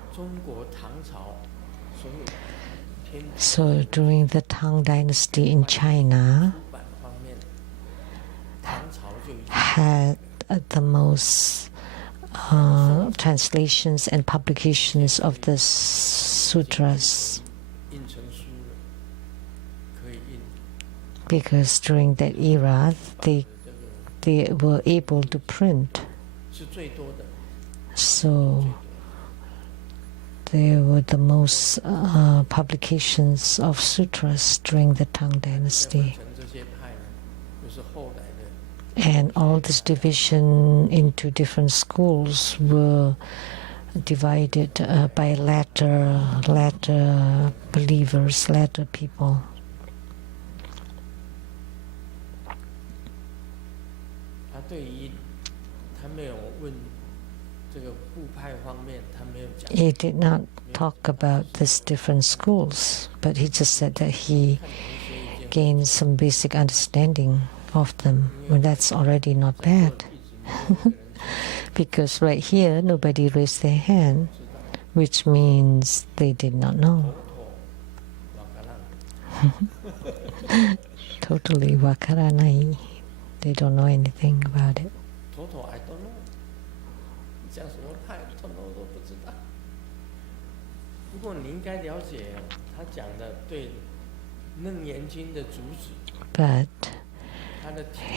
So during the Tang Dynasty in China, had the most translations and publications of the sutras, because during that era they were able to print. So there were the most publications of sutras during the Tang Dynasty. And all this division into different schools were divided by latter believers, latter people. He did not talk about these different schools, but he just said that he gained some basic understanding of them. Well, that's already not bad. Because right here, nobody raised their hand, which means they did not know. Totally wakaranai. They don't know anything about it. I don't know. 讲什么派，通通都不知道。不过你应该了解他讲的对《楞严经》的主旨。But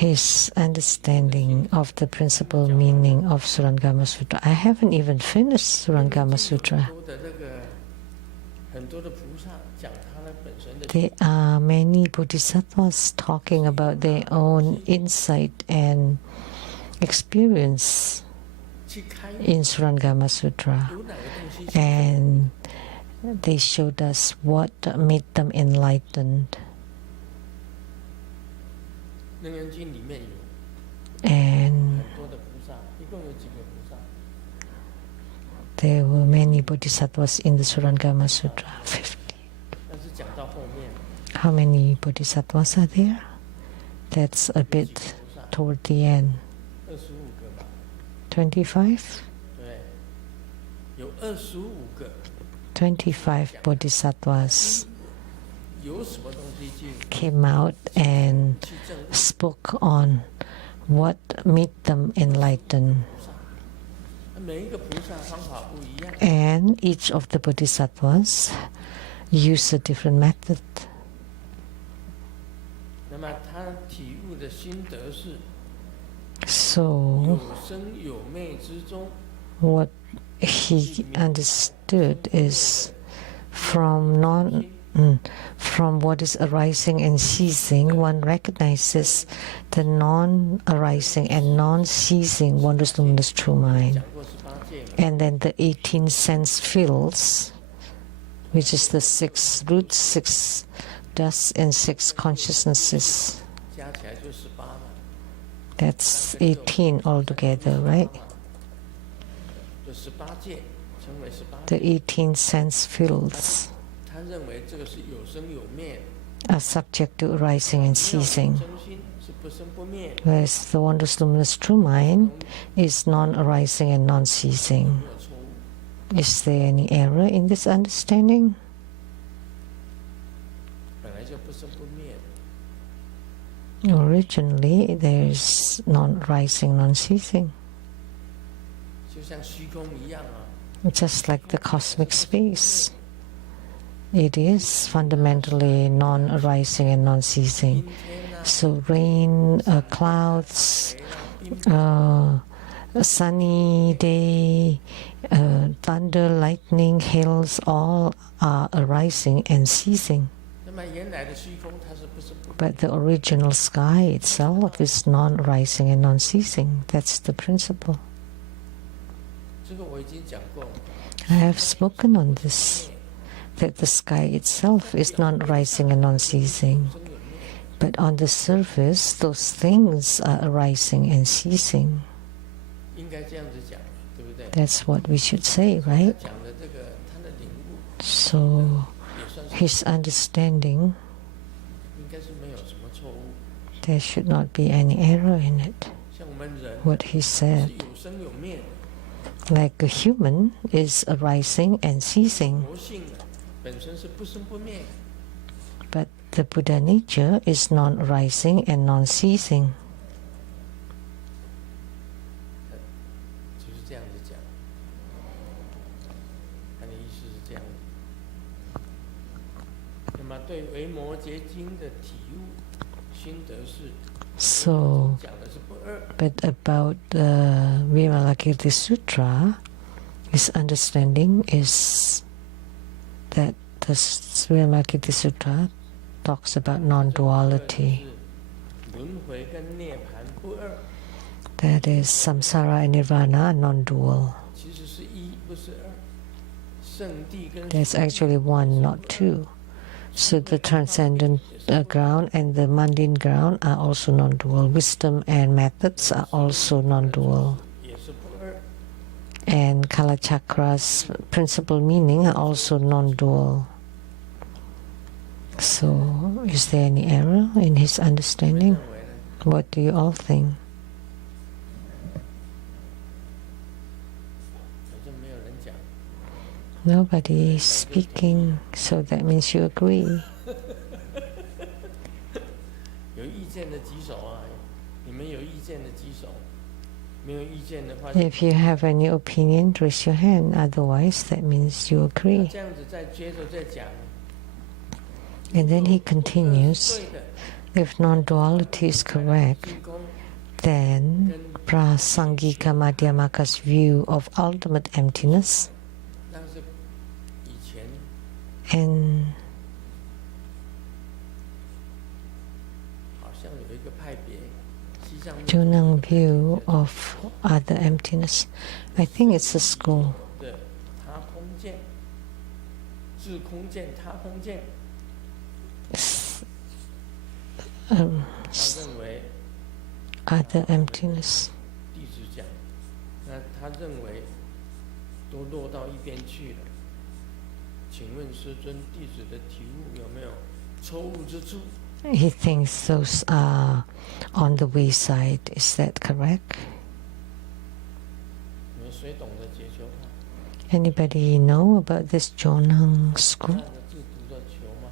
his understanding of the principal meaning of Shurangama Sutra. I haven't even finished Shurangama Sutra. There are many bodhisattvas talking about their own insight and experience in Shurangama Sutra, and they showed us what made them enlightened. And there were many bodhisattvas in the Shurangama Sutra, 50. How many bodhisattvas are there? That's a bit toward the end. 25? 25 bodhisattvas came out and spoke on what made them enlightened. And each of the bodhisattvas used a different method. So what he understood is from what is arising and ceasing, one recognizes the non-arising and non-ceasing wondrous luminous true mind. And then the 18 sense fields, which is the 6 roots, 6 dusts, and 6 consciousnesses. That's 18 altogether, right? The 18 sense fields are subject to arising and ceasing, whereas the wondrous luminous true mind is non-arising and non-ceasing. Is there any error in this understanding? Originally, there is non-arising, non-ceasing. Just like the cosmic space, it is fundamentally non-arising and non-ceasing. So rain, clouds, a sunny day, thunder, lightning, hails, all are arising and ceasing. But the original sky itself is non-arising and non-ceasing. That's the principle. I have spoken on this, that the sky itself is non-arising and non-ceasing. But on the surface, those things are arising and ceasing. That's what we should say, right? So his understanding, there should not be any error in it. What he said, Like a human is arising and ceasing. 佛性本身是不生不灭。 But the Buddha nature is non-arising and non-ceasing. 就是这样子讲，他的意思是这样。那么对《维摩诘经》的体悟心得是， So, 讲的是不二。 but about the Vimalakirti Sutra, his understanding is that the Vimalakirti Sutra talks about non-duality. 轮回跟涅槃不二， That is, samsara and nirvana are non-dual. 其实是一，不是二。圣地跟 There's actually one, not two. So the transcendent ground and the mundane ground are also non-dual. Wisdom and methods are also non-dual. 也是不二。 And Kalachakra's principal meaning are also non-dual. So, is there any error in his understanding? What do you all think? 反正没有人讲。 Nobody is speaking, so that means you agree. 有意见的举手啊！你们有意见的举手，没有意见的话， If you have any opinion, raise your hand. Otherwise, that means you agree. 这样子再接着再讲。 And then he continues, 对的， if non-duality is correct, 进攻 then Prasangika Madhyamaka's view of ultimate emptiness 但是以前 and 好像有一个派别，西藏 Junang view of other emptiness. I think it's a school. 的他空见、自空见、他空见，他认为 Other emptiness. 弟子讲，那他认为都落到一边去了。请问师尊，弟子的体悟有没有错误之处？ He thinks those are on the wayside. Is that correct? 你们谁懂得解球法？ Anybody know about this Jonang school? 看着字读的球吗？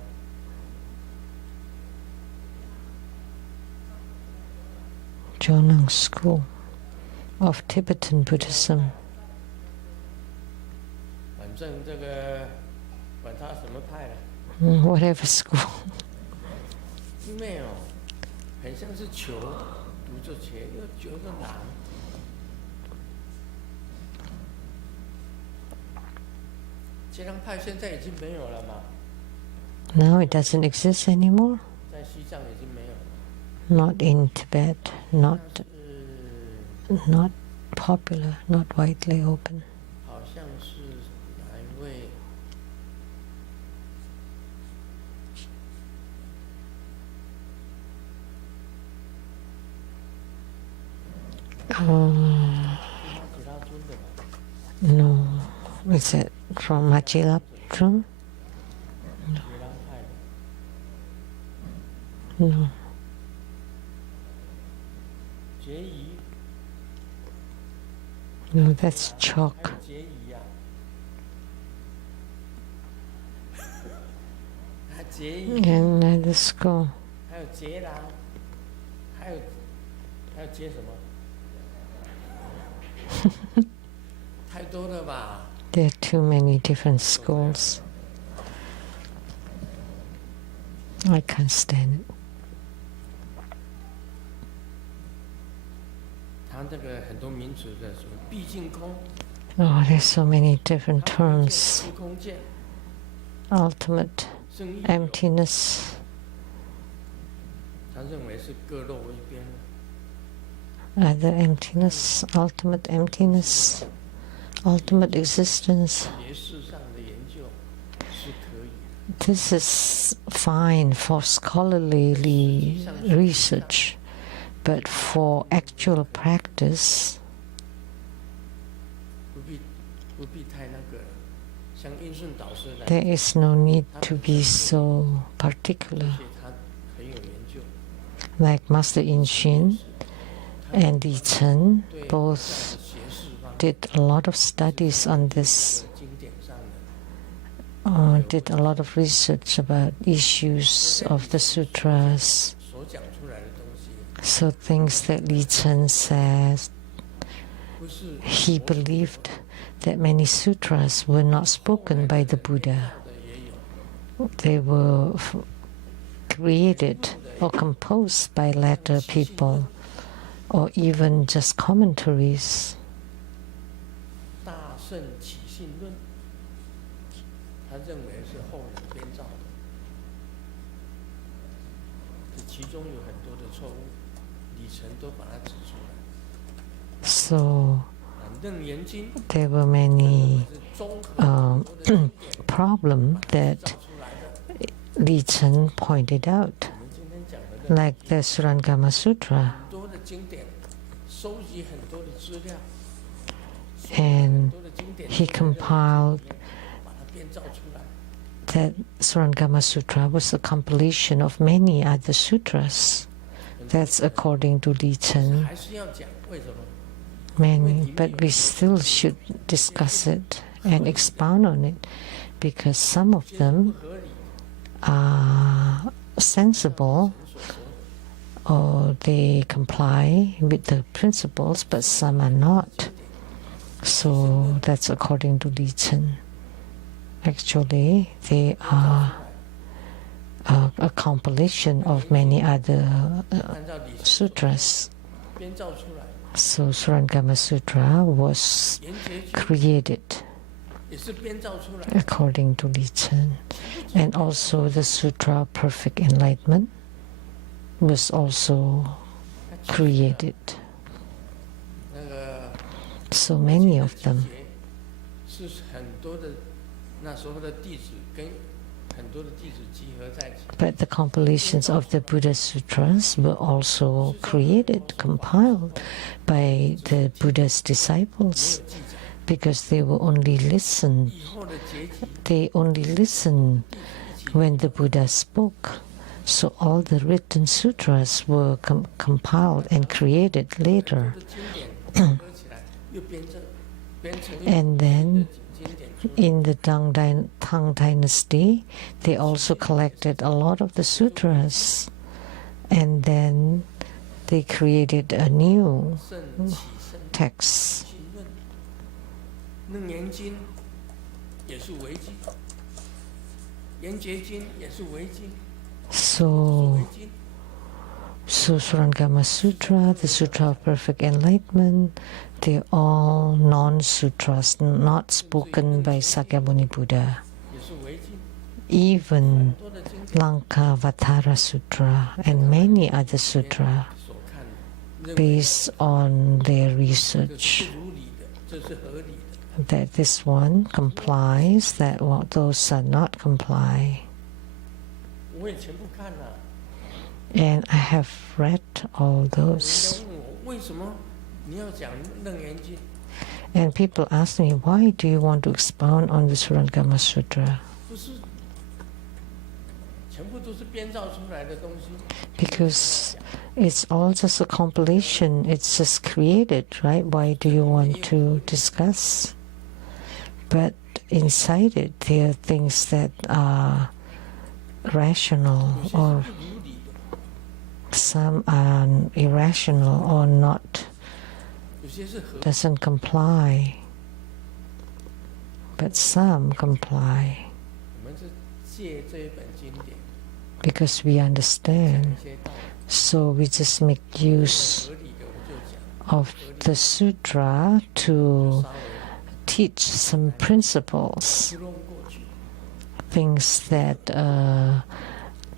Jonang school of Tibetan Buddhism. 反正这个管他什么派了， Whatever school. 因为哦，很像是球读着球，又觉得难。这张派现在已经没有了嘛， Now it doesn't exist anymore. 在西藏已经没有了。 Not in Tibet. Not 是 not popular. Not widely open. 好像是哪一位？其他尊的吧？ No. Is it from Machilaptrum? 别让派的。 No. 结仪， No, that's 还 chalk. 有结仪呀、还结仪， Another school. 还有结郎，还有结什么？太多了吧？ There are too many different schools. I can't stand it. 他这个很多名词的什么毕竟空， Oh, there's so many different terms. 自空见， Ultimate 圣意有， emptiness. 他认为是各落一边了。 Other emptiness. Ultimate emptiness. Ultimate existence. 学识上的研究是可以的， This is fine for scholarly research, but for actual practice, 不必太那个了。像印顺导师来， there is no need to be so particular. 而且他很有研究， Like Master Yin Shin and Li Chen 对 both 这样的学识方面 did a lot of studies on this, did a lot of research about issues of the sutras. So things that Li Chen says, he believed that many sutras were not spoken by the Buddha. They were created or composed by later people, or even just commentaries. So there were many problems that Li Chen pointed out, like the Shurangama Sutra. And he compiled that Shurangama Sutra was a compilation of many other sutras. That's according to Li Chen. Many, but we still should discuss it and expound on it, because some of them are sensible or they comply with the principles, but some are not. So that's according to Li Chen. Actually, they are a compilation of many other sutras. So Shurangama Sutra was created according to Li Chen. And also the Sutra of Perfect Enlightenment was also created. So many of them. But the compilations of the Buddha Sutras were also created, compiled by the Buddha's disciples, because they will only listen. They only listen when the Buddha spoke. So all the written sutras were compiled and created later. And then in the Tang Dynasty, they also collected a lot of the sutras, and then they created a new text. So Shurangama Sutra, the Sutra of Perfect Enlightenment, they're all non-sutras, not spoken by Sakyamuni Buddha. Even Lankavatara Sutra and many other sutras, based on their research, that this one complies, that those are not comply. And I have read all those. And people ask me, why do you want to expound on the Shurangama Sutra? Because it's all just a compilation, it's just created, right? Why do you want to discuss? But inside it, there are things that are rational, or some are irrational or not, doesn't comply, but some comply. Because we understand, so we just make use of the sutra to teach some principles, things that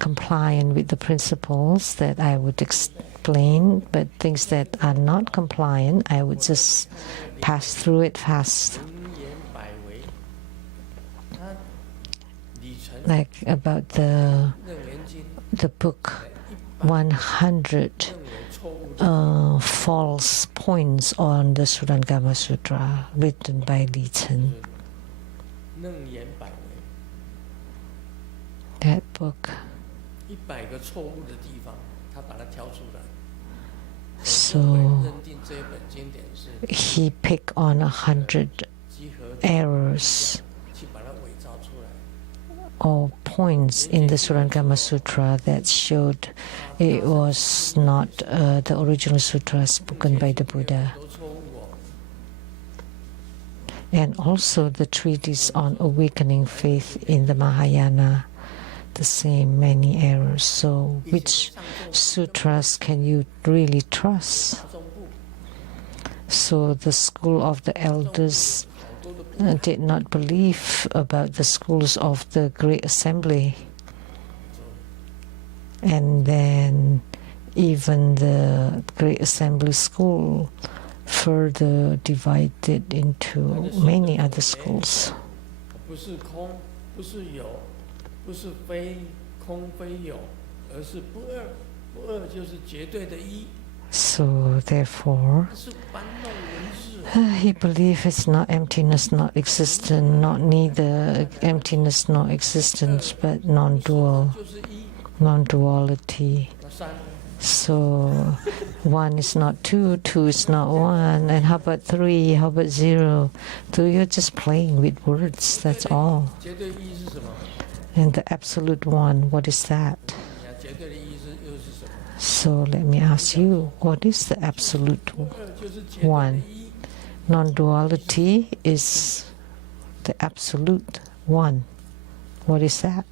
compliant with the principles that I would explain, but things that are not compliant, I would just pass through it fast. Like about the book 100 false points on the Shurangama Sutra, written by Li Chen. That book. So he picked on 100 errors or points in the Shurangama Sutra that showed it was not the original sutra spoken by the Buddha. And also the treatise on awakening faith in the Mahayana, the same, many errors. So which sutras can you really trust? So the school of the elders did not believe about the schools of the Great Assembly. And then even the Great Assembly school further divided into many other schools. So therefore, he believes it's not emptiness, not existence, not neither emptiness nor existence, but non-dual, non-duality. So one is not two, two is not one, and how about three, how about zero? So you're just playing with words, that's all. And the absolute one, what is that? So let me ask you, what is the absolute one? Non-duality is the absolute one. What is that?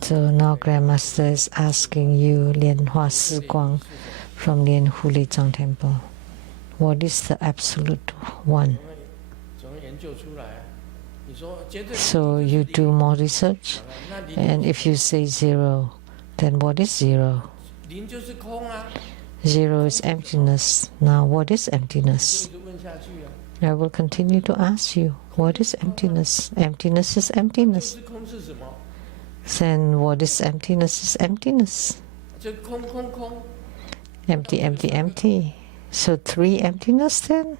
So now Grandmaster is asking you, Lian Hua Si Guang from Lian Hulizhang Temple, what is the absolute one? So you do more research, and if you say zero, then what is zero? Zero is emptiness. Now what is emptiness? I will continue to ask you, what is emptiness? Emptiness is emptiness. Then what is emptiness is emptiness. Empty, empty, empty. So three emptiness then?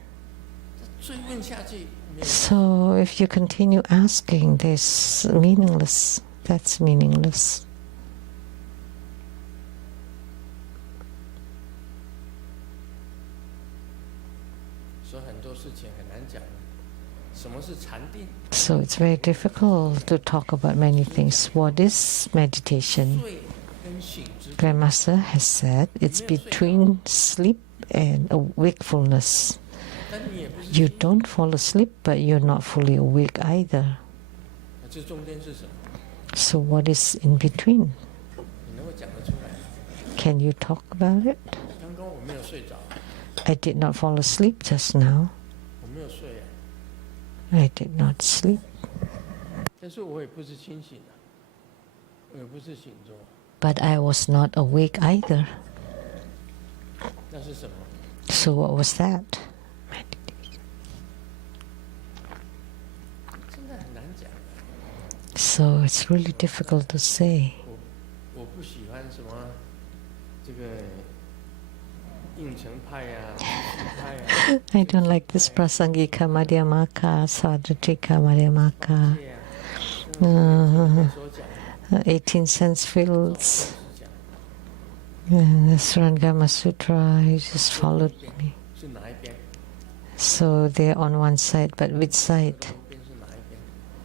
So if you continue asking this, meaningless, that's meaningless. So it's very difficult to talk about many things. What is meditation? Grandmaster has said it's between sleep and wakefulness. You don't fall asleep, but you're not fully awake either. So what is in between? Can you talk about it? I did not fall asleep just now. I did not sleep. But I was not awake either. So what was that? So it's really difficult to say. I don't like this prasangika madhyamaka, sadhatika madhyamaka, 18 sense fields. The Shurangama Sutra, you just followed me. So they're on one side, but which side?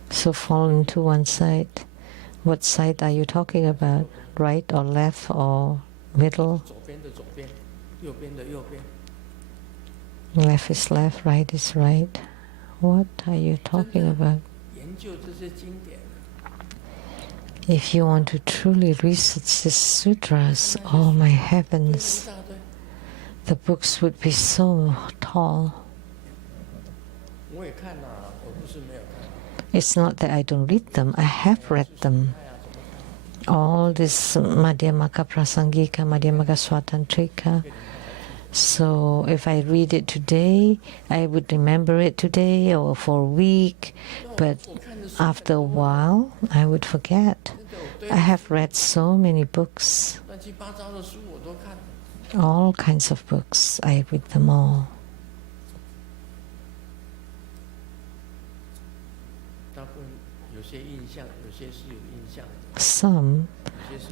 So fallen to one side. What side are you talking about? Right or left or middle? Left is left, right is right. What are you talking about? If you want to truly research these sutras, oh my heavens, the books would be so tall. It's not that I don't read them, I have read them. All this Madhyamaka Prasangika, Madhyamaka Swatantrika. So if I read it today, I would remember it today or for a week, but after a while, I would forget. I have read so many books, all kinds of books. I read them all. Some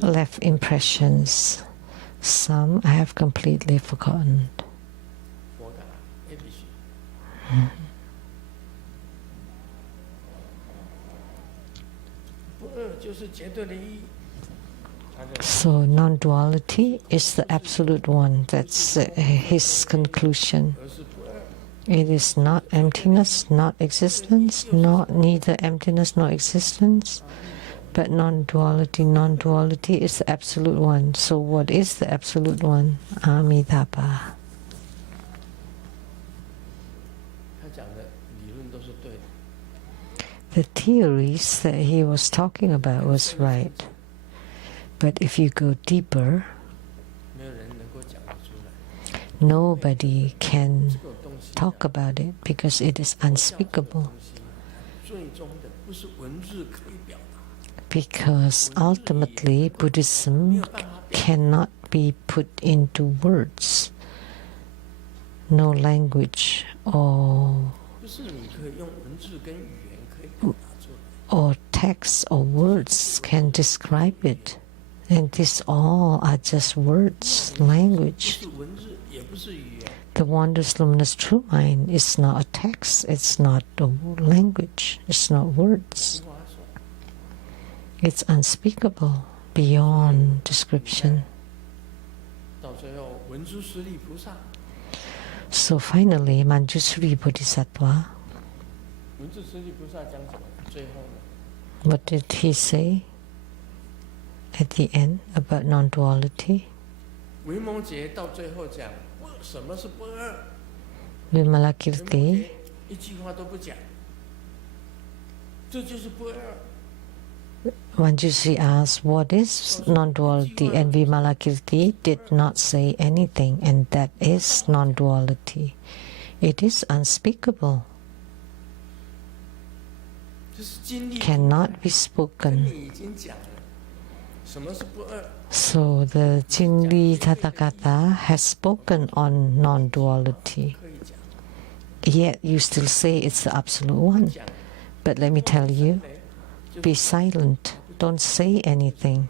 left impressions. Some I have completely forgotten. So non-duality is the absolute one. That's his conclusion. It is not emptiness, not existence, neither emptiness nor existence, but non-duality. Non-duality is the absolute one. So what is the absolute one? Amitabha. The theories that he was talking about was right. But if you go deeper, nobody can talk about it because it is unspeakable. Because ultimately Buddhism cannot be put into words. No language or text or words can describe it. And these all are just words, language. The wondrous luminous true mind is not a text, it's not a language, it's not words. It's unspeakable, beyond description. So finally, Manjusri Bodhisattva, what did he say at the end about non-duality? Vimalakirti, Manjushri asked, what is non-duality? And Vimalakirti did not say anything, and that is non-duality. It is unspeakable, cannot be spoken. So the Jingli Tathagata has spoken on non-duality. Yet you still say it's the absolute one. But let me tell you, be silent, don't say anything.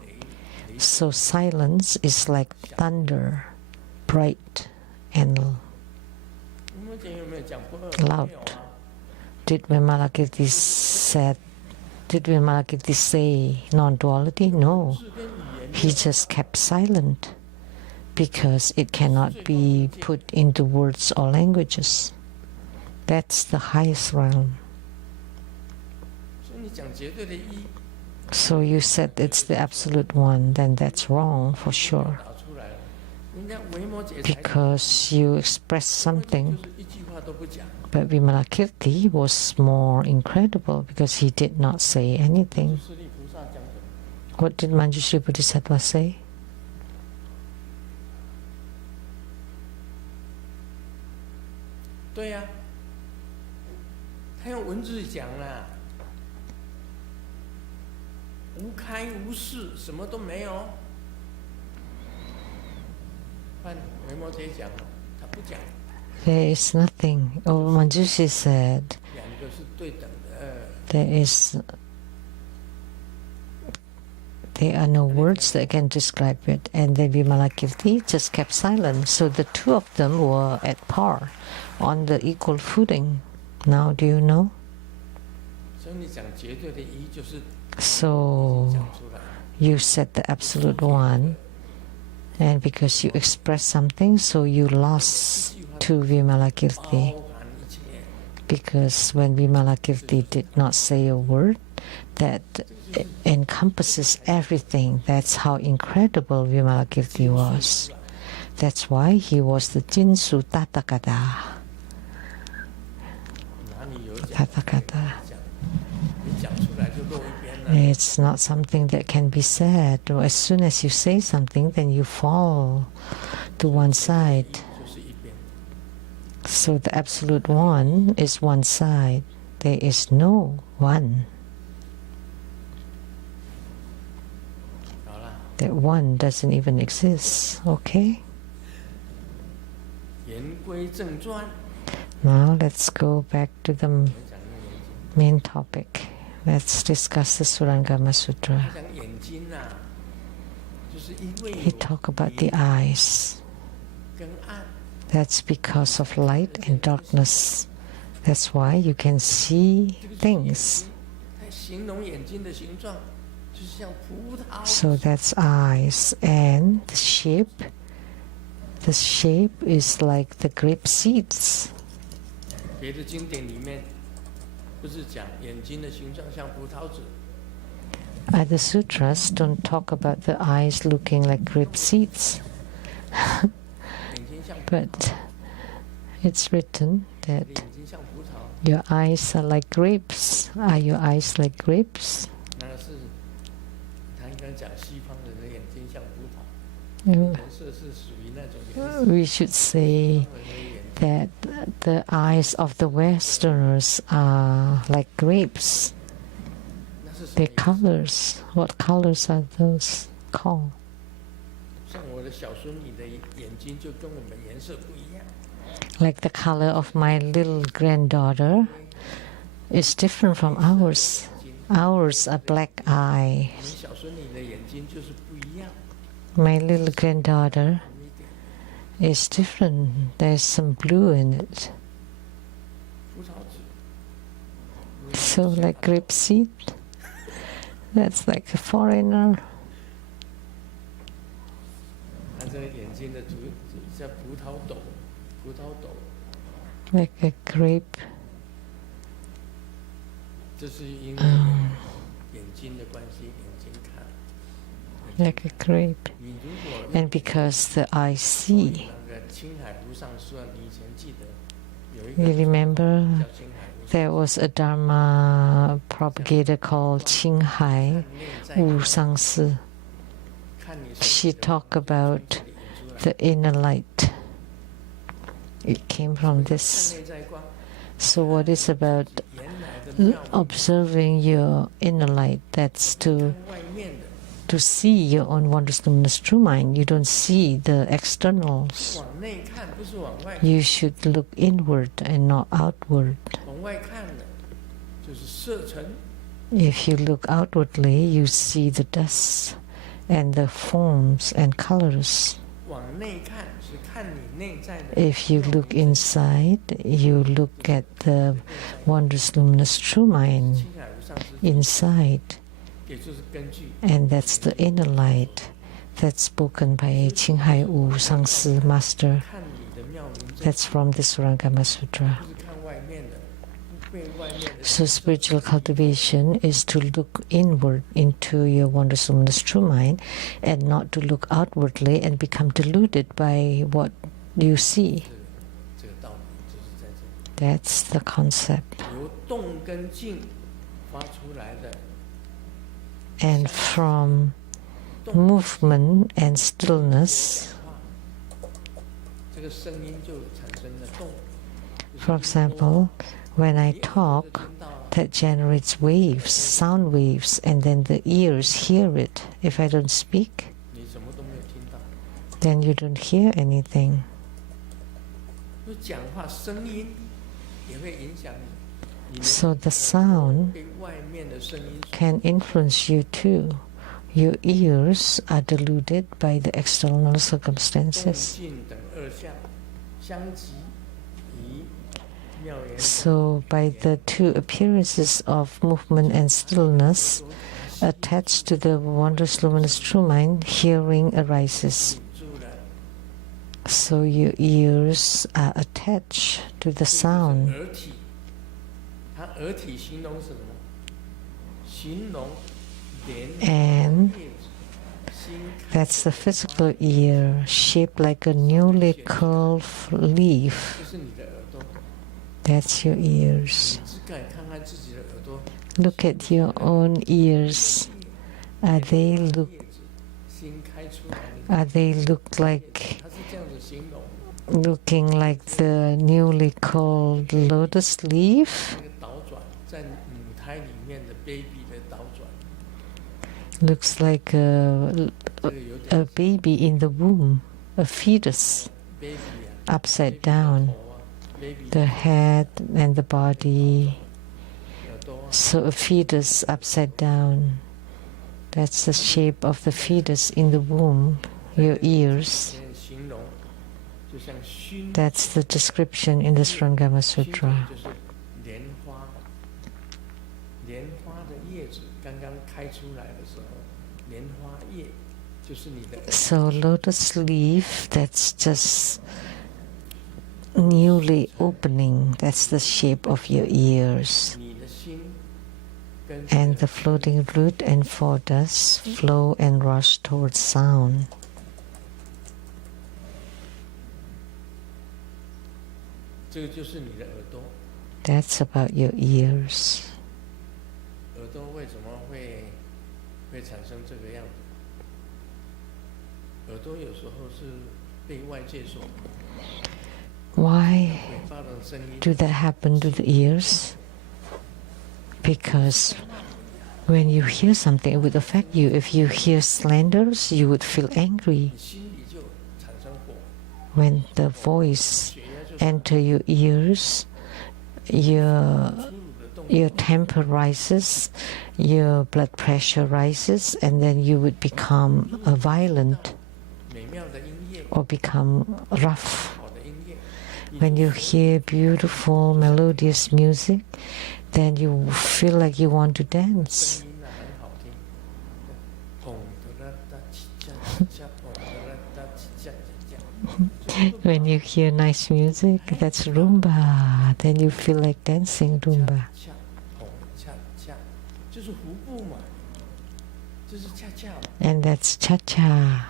So silence is like thunder, bright and loud. Did Vimalakirti say non-duality? No. He just kept silent because it cannot be put into words or languages. That's the highest realm. So you said it's the absolute one, then that's wrong for sure. Because you expressed something. But Vimalakirti was more incredible because he did not say anything. What did Manjushri Bodhisattva say? There is nothing. Oh, Manjushri said there are no words that can describe it. And then Vimalakirti just kept silent. So the two of them were at par, on the equal footing. Now do you know? So you said the absolute one, and because you expressed something, so you lost to Vimalakirti. Because when Vimalakirti did not say a word, that encompasses everything. That's how incredible Vimalakirti was. That's why he was the Jinsu Tathagata. It's not something that can be said. As soon as you say something, then you fall to one side. So the absolute one is one side. There is no one. That one doesn't even exist. Okay? Now let's go back to the main topic. Let's discuss the Shurangama Sutra. He talked about the eyes. That's because of light and darkness. That's why you can see things. So that's eyes. And the shape is like the grape seeds. Other sutras don't talk about the eyes looking like grape seeds. But it's written that your eyes are like grapes. Are your eyes like grapes? We should say that the eyes of the Westerners are like grapes. Their colors. What colors are those called? Like the color of my little granddaughter is different from ours. Ours are black eyes. My little granddaughter is different. There's some blue in it. So like grapeseed. That's like a foreigner. Like a grape. Like a grape. And because the eye see. You remember there was a Dharma propagator called Ching U.S.A. She talked about the inner light. It came from this. So what is about observing your inner light? That's to see your own wondrous luminous true mind. You don't see the externals. You should look inward and not outward. If you look outwardly, you see the dust and the forms and colors. If you look inside, you look at the wondrous luminous true mind inside. And that's the inner light that's spoken by Ching U.S.A. master. That's from the Shurangama Sutra. So spiritual cultivation is to look inward into your wondrous luminous true mind and not to look outwardly and become deluded by what you see. That's the concept. And from movement and stillness, for example, when I talk, that generates waves, sound waves, and then the ears hear it. If I don't speak, then you don't hear anything. So the sound can influence you too. Your ears are deluded by the external circumstances. So by the two appearances of movement and stillness attached to the wondrous luminous true mind, hearing arises. So your ears are attached to the sound. And that's the physical ear, shaped like a newly curled leaf. That's your ears. Look at your own ears. Are they look like looking like the newly curled lotus leaf? Looks like a baby in the womb, a fetus, upside down. The head and the body So a fetus upside down, that's the shape of the fetus in the womb, your ears. That's the description in the Shurangama Sutra. So lotus leaf, that's just newly opening, that's the shape of your ears. And the floating root and four dust flow and rush towards sound. That's about your ears. Why do that happen to the ears? Because when you hear something, it would affect you. If you hear slanders, you would feel angry. When the voice enters your ears, your temper rises, your blood pressure rises, and then you would become violent or become rough. When you hear beautiful, melodious music, then you feel like you want to dance. When you hear nice music, that's rumba. Then you feel like dancing rumba. And that's cha-cha.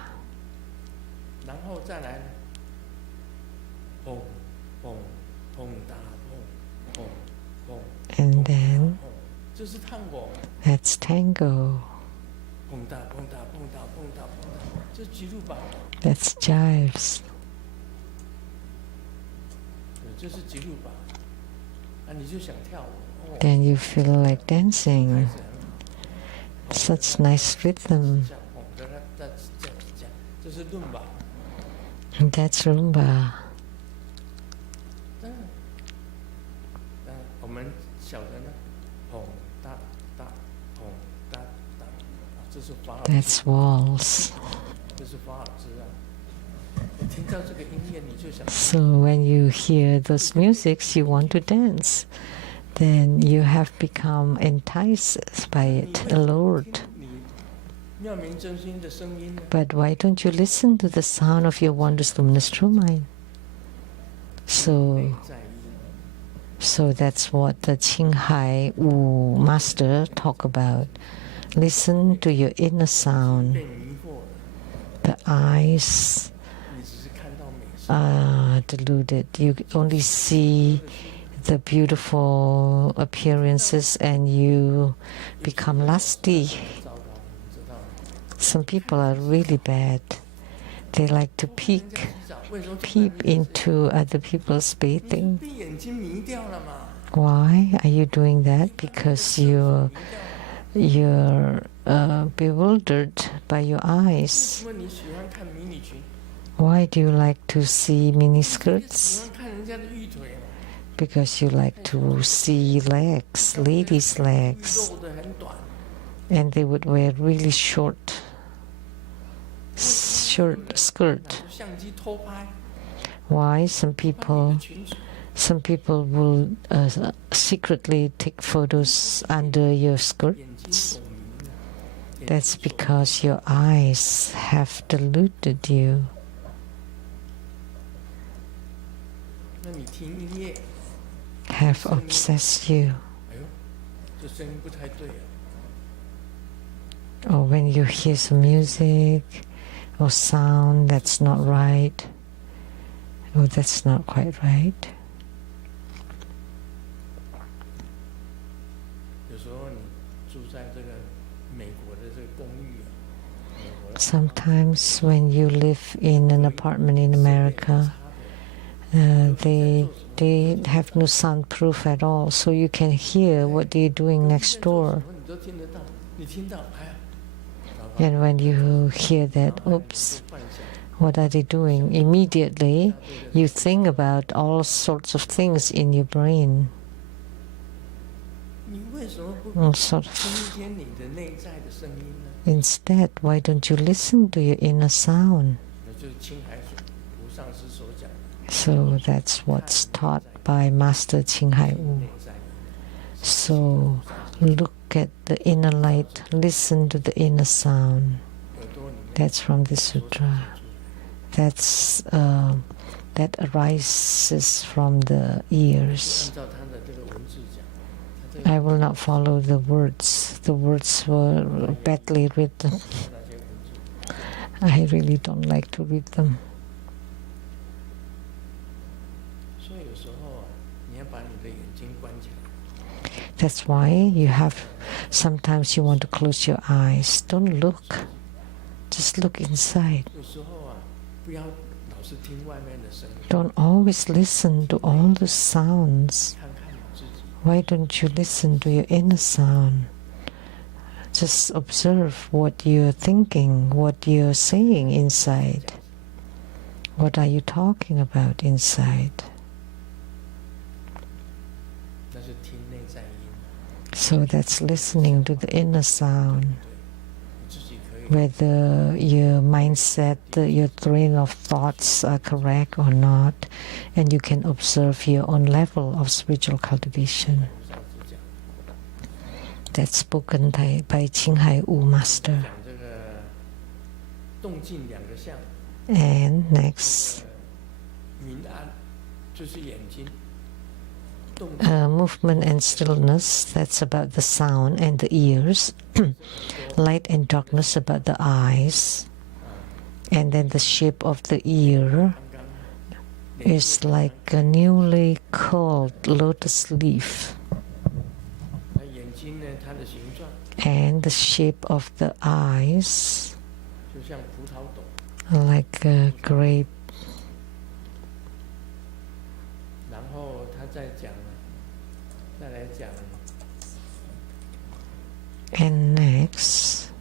And then that's tango. That's jives. Then you feel like dancing. Such nice rhythm. And that's rumba. That's waltz. So when you hear those musics, you want to dance. Then you have become enticed by it, allured. But why don't you listen to the sound of your wondrous luminous true mind? So that's what the Ching Wu master talk about. Listen to your inner sound. The eyes are deluded. You only see the beautiful appearances and you become lusty. Some people are really bad. They like to peep into other people's bathing. Why are you doing that? Because you're bewildered by your eyes. Why do you like to see miniskirts? Because you like to see legs, ladies' legs. And they would wear really short skirt. Why? Some people will secretly take photos under your skirts. That's because your eyes have deluded you. Have obsessed you. Or when you hear some music or sound that's not right, oh, that's not quite right. Sometimes when you live in an apartment in America, they have no soundproof at all, so you can hear what they're doing next door. And when you hear that, oops, what are they doing? Immediately, you think about all sorts of things in your brain. sort of. Instead, why don't you listen to your inner sound? So that's what's taught by Master Ching Wu. So look at the inner light, listen to the inner sound. That's from the sutra. That's that arises from the ears. I will not follow the words. The words were badly written. I really don't like to read them. That's why you have, sometimes you want to close your eyes. Don't look. Just look inside. Don't always listen to all the sounds. Why don't you listen to your inner sound? Just observe what you're thinking, what you're saying inside. What are you talking about inside? So that's listening to the inner sound. Whether your mindset, your train of thoughts are correct or not, and you can observe your own level of spiritual cultivation. That's spoken by Ching Wu Master. And next, movement and stillness, that's about the sound and the ears. Light and darkness about the eyes. And then the shape of the ear is like a newly curled lotus leaf. And the shape of the eyes like a grape. And next,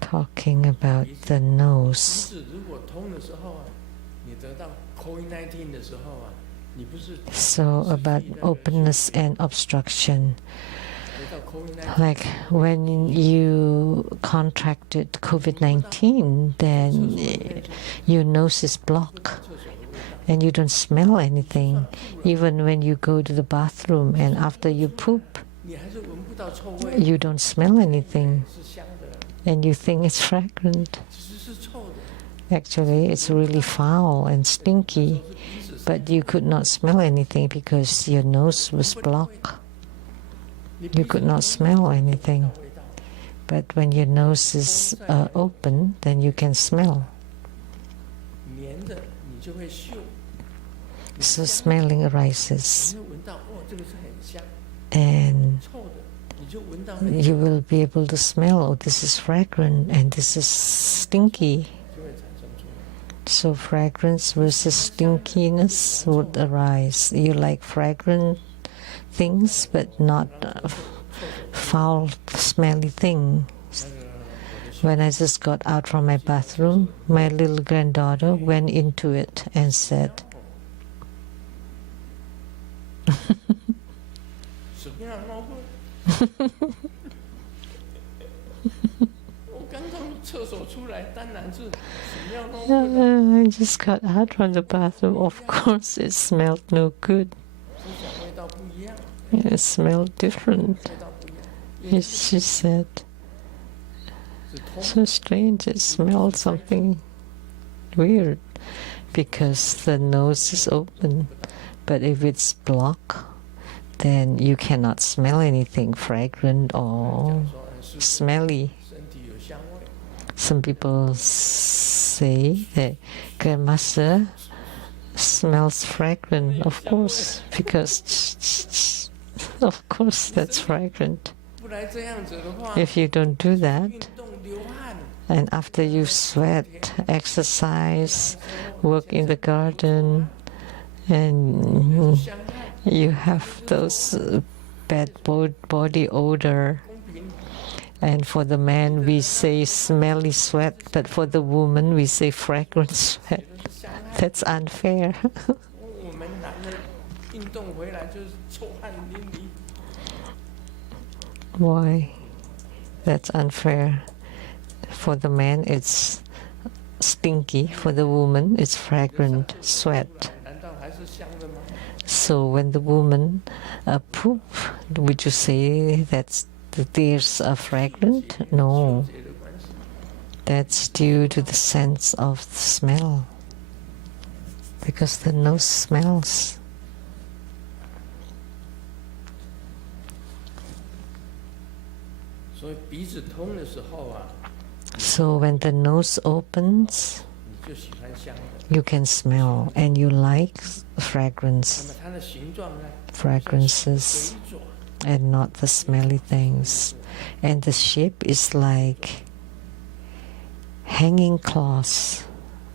talking about the nose. So about openness and obstruction. Like when you contracted COVID-19, then your nose is blocked and you don't smell anything. Even when you go to the bathroom and after you poop, you don't smell anything and you think it's fragrant. Actually, it's really foul and stinky, but you could not smell anything because your nose was blocked. You could not smell anything. But when your nose is open, then you can smell. So smelling arises. And you will be able to smell, oh, this is fragrant and this is stinky. So fragrance versus stinkiness would arise. You like fragrant things, but not foul, smelly things. When I just got out from my bathroom, my little granddaughter went into it and said, I just got out from the bathroom. Of course, it smelled no good. It smelled different. She said, so strange, it smelled something weird because the nose is open. But if it's blocked, then you cannot smell anything fragrant or smelly. Some people say that Grandmaster smells fragrant, of course, because of course that's fragrant. If you don't do that, and after you sweat, exercise, work in the garden, and you have those bad body odor. And for the man, we say smelly sweat, but for the woman, we say fragrant sweat. That's unfair. Why? That's unfair. For the man, it's stinky. For the woman, it's fragrant sweat. So when the woman poop, would you say that the tears are fragrant? No. That's due to the sense of the smell. Because the nose smells. So when the nose opens, you can smell and you like fragrances and not the smelly things. And the shape is like hanging cloths,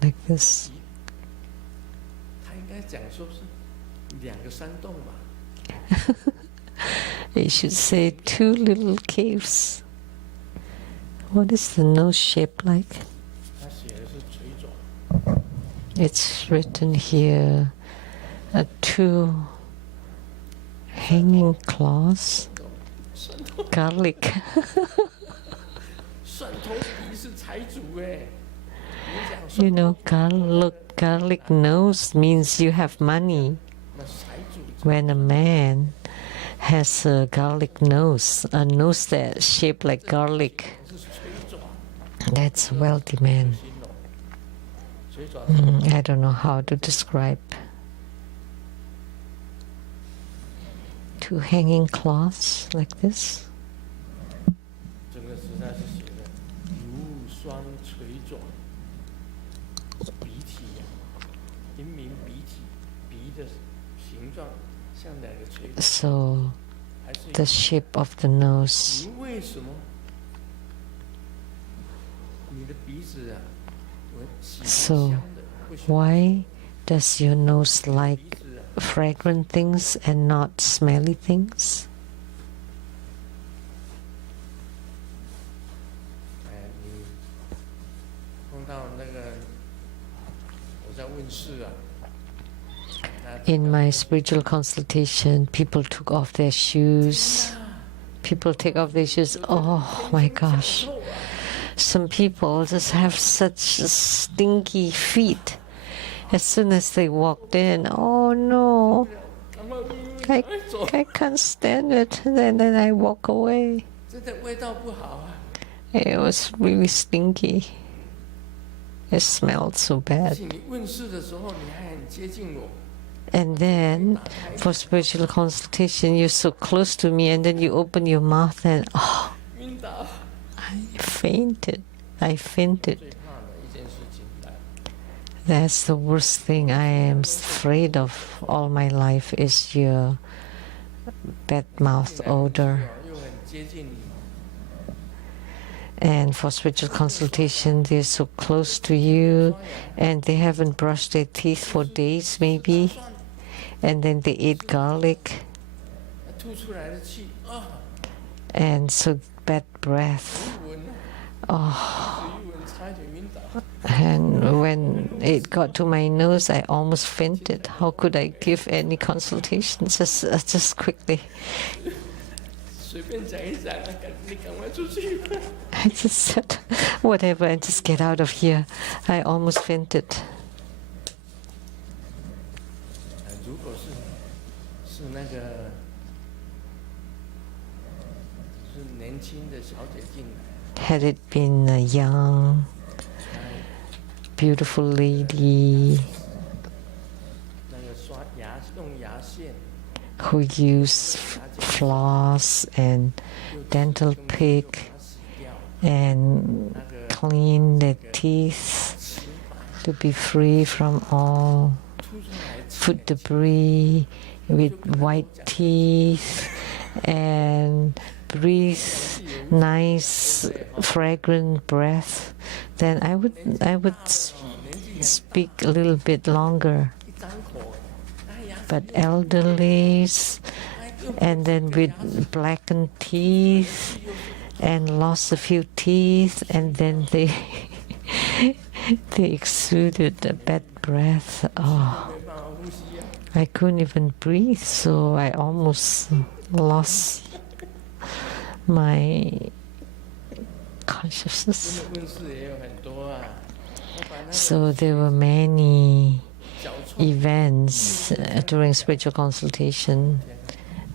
like this. You should say 2 little caves. What is the nose shape like? It's written here, 2 hanging claws, garlic. You know, garlic nose means you have money. When a man has a garlic nose, a nose that's shaped like garlic, that's a wealthy man. I don't know how to describe. 2 hanging cloths like this. So the shape of the nose. So why does your nose like fragrant things and not smelly things? In my spiritual consultation, people took off their shoes. People take off their shoes. Oh my gosh. Some people just have such stinky feet. As soon as they walked in, oh no, I can't stand it. Then I walk away. It was really stinky. It smelled so bad. And then, for spiritual consultation, you're so close to me, and then you open your mouth and, oh, I fainted. That's the worst thing I am afraid of all my life is your bad mouth odor. And for spiritual consultation, they're so close to you, and they haven't brushed their teeth for days maybe, and then they ate garlic, and so bad breath. Oh. And when it got to my nose, I almost fainted. How could I give any consultation? Just quickly. I just said, whatever, and just get out of here. I almost fainted. Had it been a young, beautiful lady who used floss and dental pick and clean their teeth to be free from all food debris with white teeth and breathe nice fragrant breath, then I would speak a little bit longer. But elderlies, and then with blackened teeth and lost a few teeth, and then they they exuded a bad breath. Oh, I couldn't even breathe, so I almost lost my consciousness. So there were many events during spiritual consultation,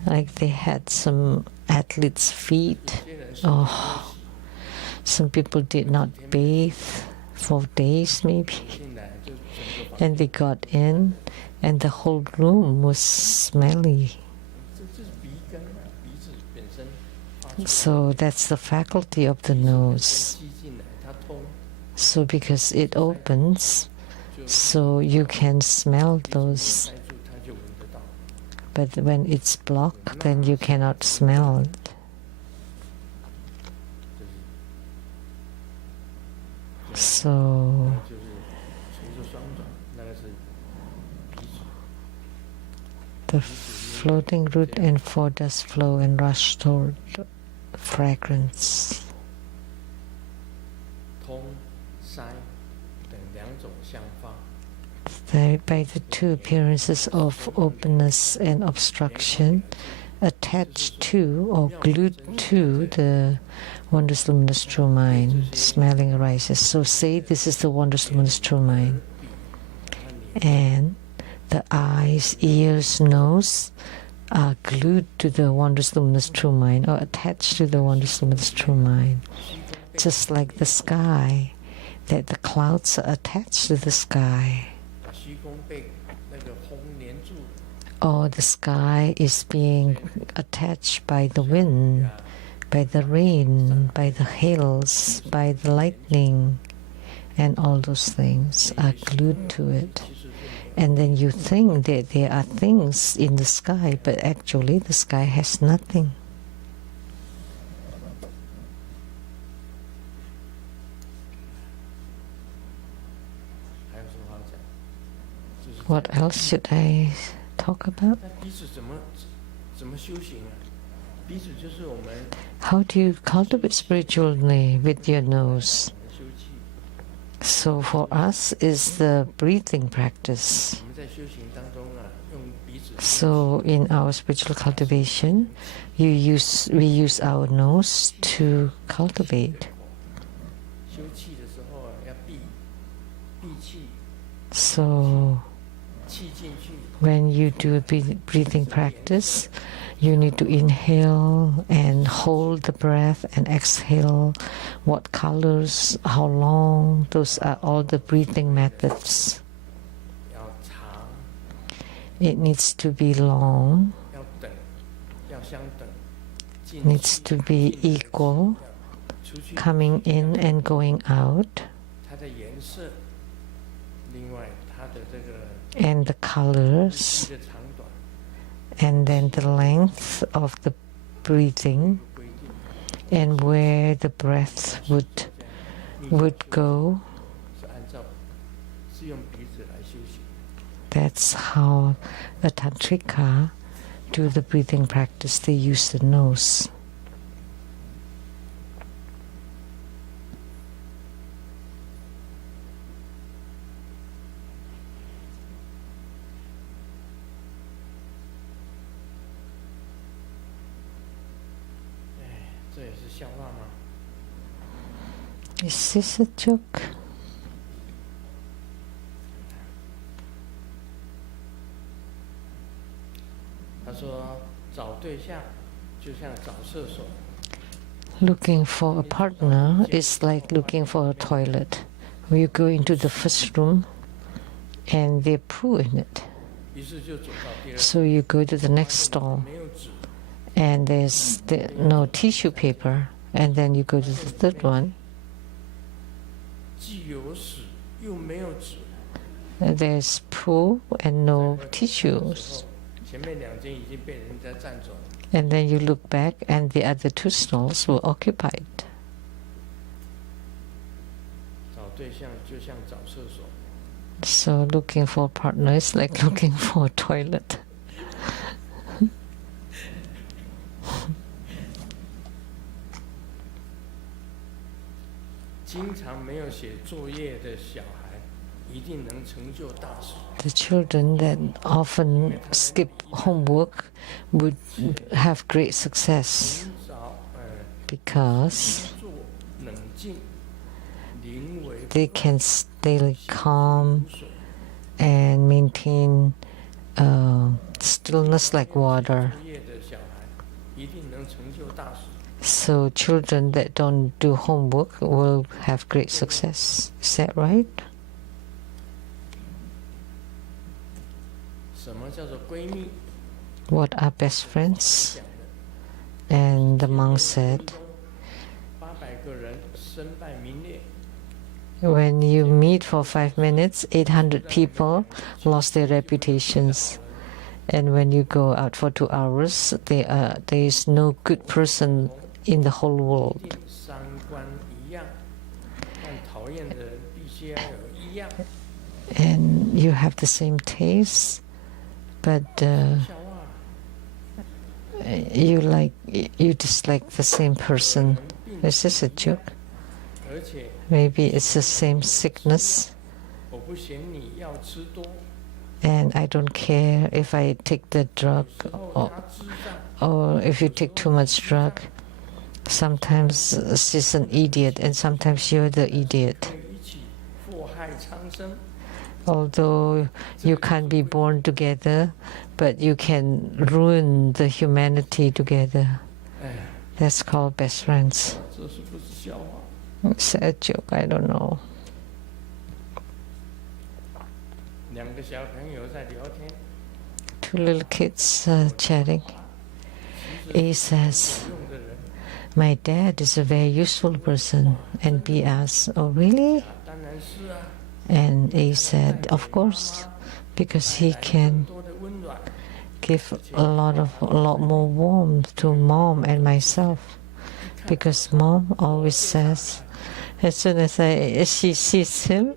like they had some athlete's feet. Oh, some people did not bathe for days maybe, and they got in and the whole room was smelly. So that's the faculty of the nose. So because it opens, so you can smell those. But when it's blocked, then you cannot smell it. So the floating root and four dust flow and rush toward fragrance. By the two appearances of openness and obstruction, attached to or glued to the wondrous luminous true mind, smelling arises. So say this is the wondrous luminous true mind. And the eyes, ears, nose are glued to the wondrous luminous true mind or attached to the wondrous luminous true mind. Just like the sky, that the clouds are attached to the sky. Or the sky is being attached by the wind, by the rain, by the hails, by the lightning, and all those things are glued to it. And then you think that there are things in the sky, but actually the sky has nothing. What else should I talk about? How do you cultivate spiritually with your nose? So for us is the breathing practice. So in our spiritual cultivation, we use our nose to cultivate. So when you do a breathing practice, you need to inhale and hold the breath and exhale. What colors, how long, those are all the breathing methods. It needs to be long, needs to be equal, coming in and going out, and the colors, and then the length of the breathing, and where the breath would go. That's how a tantrika do the breathing practice. They use the nose. Is this a joke? Looking for a partner is like looking for a toilet. When you go into the first room and they poo in it. So you go to the next stall and there's no tissue paper, and then you go to the third one. There's poo and no tissues. And then you look back and the other two stalls were occupied. So looking for a partner is like looking for a toilet. The children that often skip homework would have great success because they can stay calm and maintain stillness like water. So children that don't do homework will have great success. Is that right? What are best friends? And the monk said, when you meet for 5 minutes, 800 people lost their reputations. And when you go out for 2 hours, there is no good person in the whole world. And you have the same taste, but you dislike the same person. Is this a joke? Maybe it's the same sickness. And I don't care if I take the drug or if you take too much drug. Sometimes she's an idiot and sometimes you're the idiot. Although you can't be born together, but you can ruin the humanity together. That's called best friends. It's a joke, I don't know. Two little kids chatting. A says, my dad is a very useful person. And B asks, oh really? And A said, of course, because he can give a lot more warmth to mom and myself. Because mom always says, as soon as she sees him,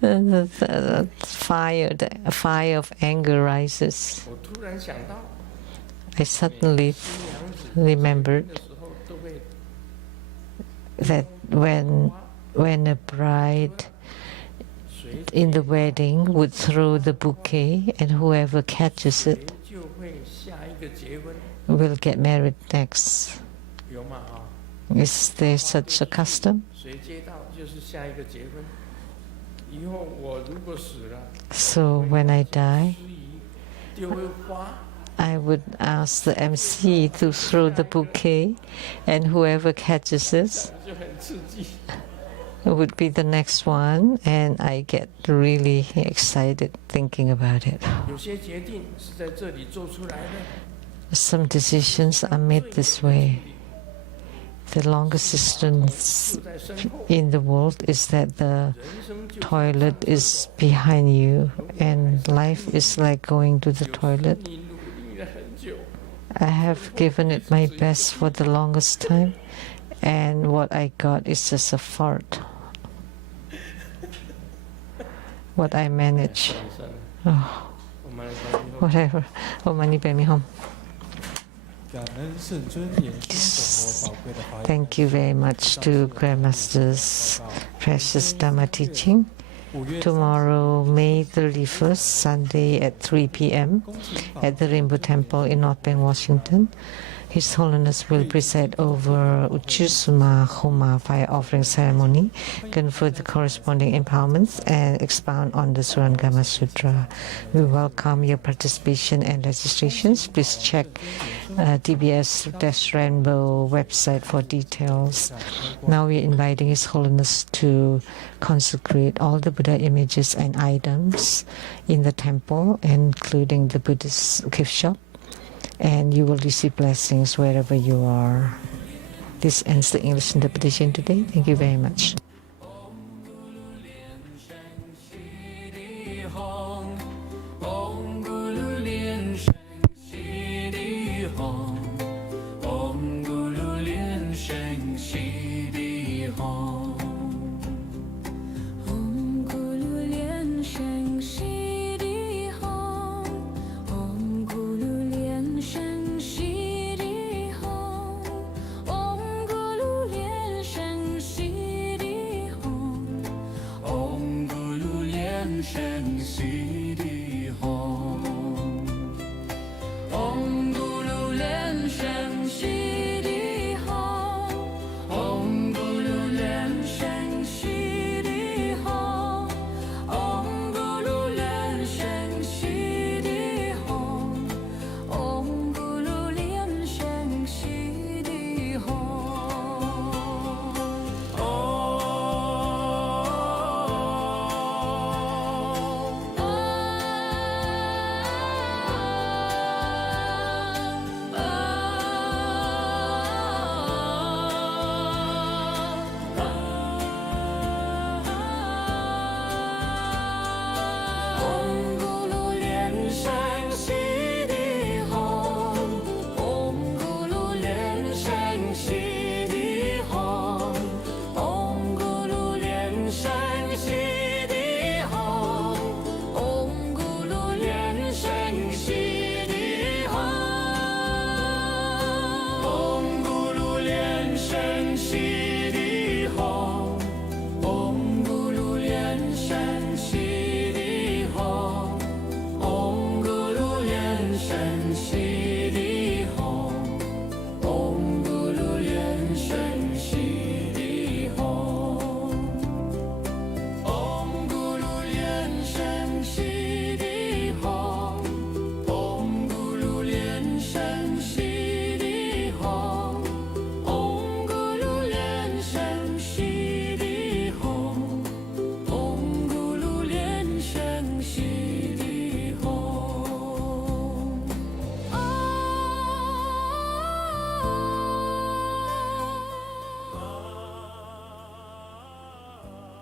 the fire of anger rises. I suddenly remembered that when a bride in the wedding would throw the bouquet and whoever catches it will get married next. Is there such a custom? So when I die, I would ask the MC to throw the bouquet, and whoever catches it would be the next one, and I get really excited thinking about it. Some decisions are made this way. The longest distance in the world is that the toilet is behind you, and life is like going to the toilet. I have given it my best for the longest time, and what I got is just a fart. What I manage. Oh, whatever. Oh, money, pay me home. Thank you very much to Grandmaster's precious Dharma teaching. Tomorrow, May 31st, Sunday at 3 p.m. at the Rainbow Temple in North Bend, Washington. His Holiness will preside over Uchusuma Homa fire offering ceremony, confer the corresponding empowerments, and expound on the Shurangama Sutra. We welcome your participation and registrations. Please check DBS-Rainbow website for details. Now we are inviting His Holiness to consecrate all the Buddha images and items in the temple, including the Buddhist gift shop, and you will receive blessings wherever you are. This ends the English interpretation today. Thank you very much. Sheng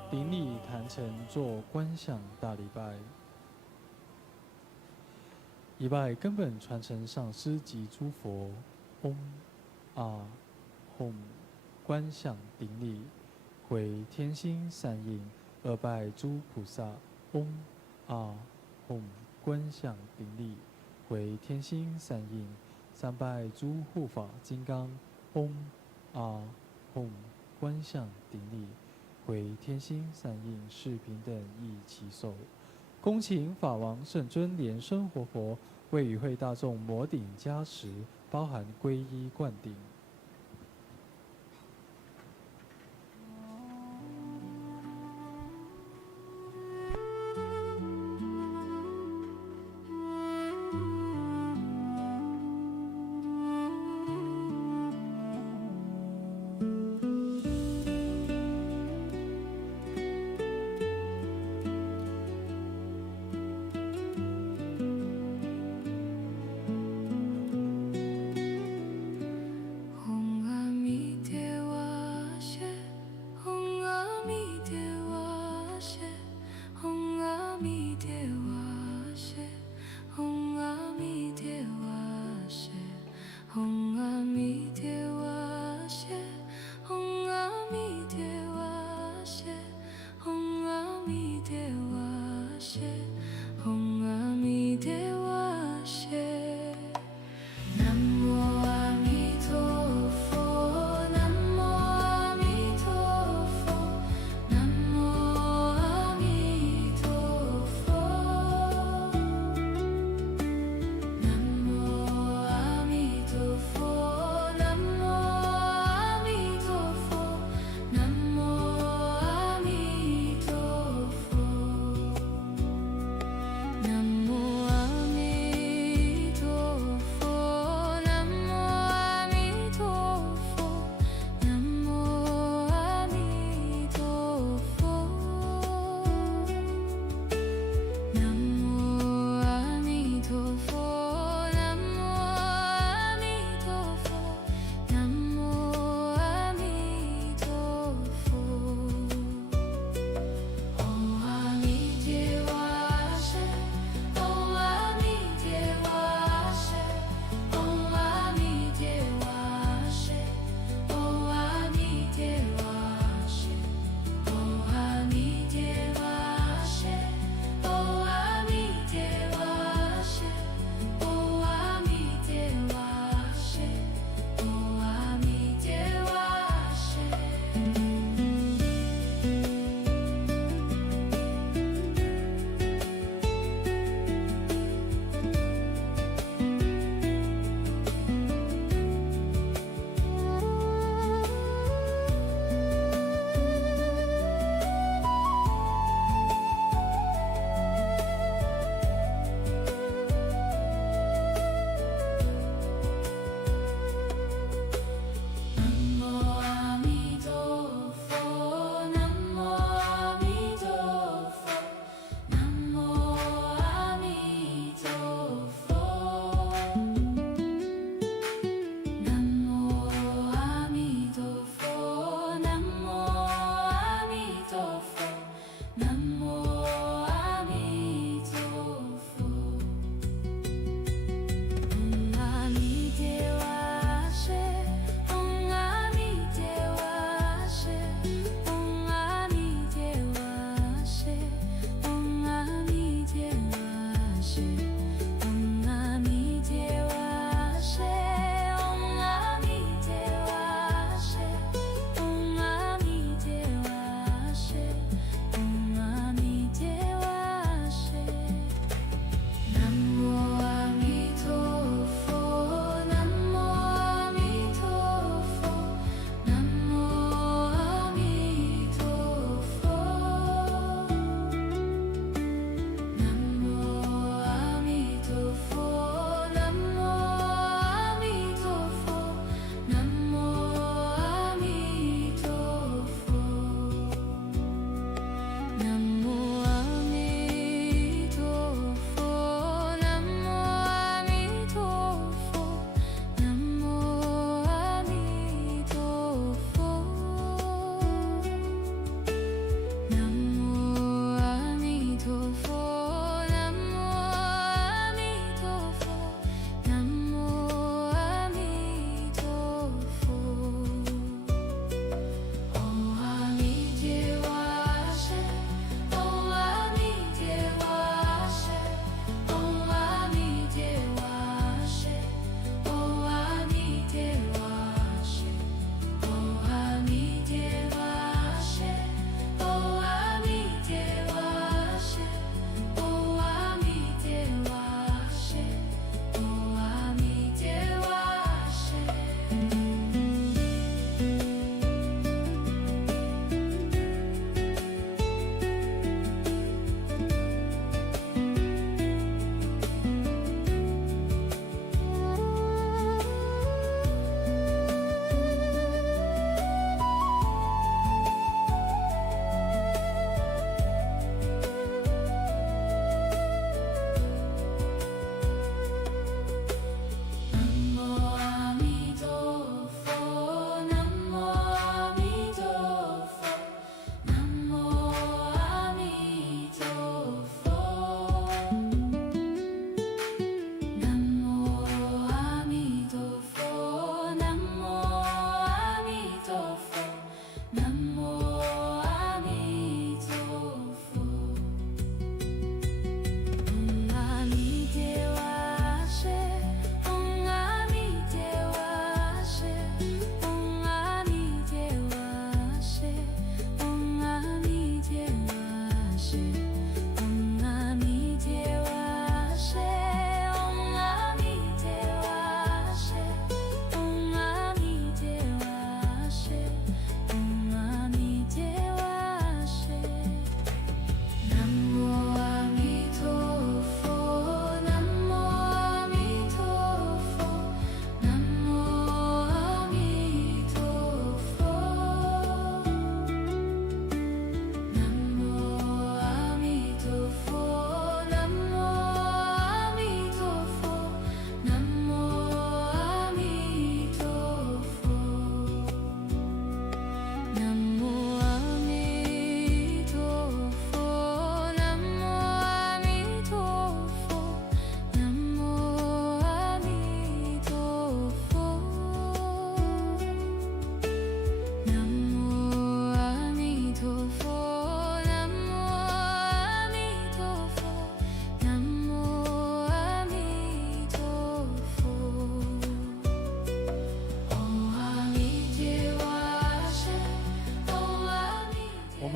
顶礼坛城做观想大礼拜。一拜根本传承上师及诸佛，嗡啊吽，观想顶礼，回天心善应。二拜诸菩萨，嗡啊吽，观想顶礼，回天心善应。三拜诸护法金刚，嗡啊吽，观想顶礼，回天心善应。是平等一起手。恭请法王圣尊莲生活佛为与会大众摩顶加持，包含皈依灌顶。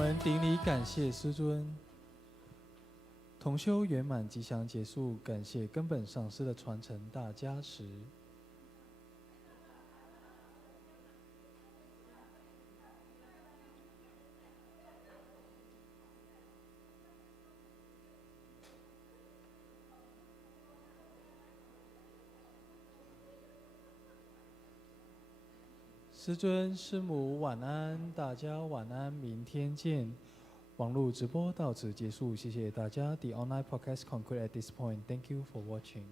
们顶礼感谢师尊。同修圆满吉祥结束，感谢根本上师的传承大加持。师尊、师母晚安，大家晚安，明天见。网络直播到此结束，谢谢大家。The online podcast conclude at this point. Thank you for watching.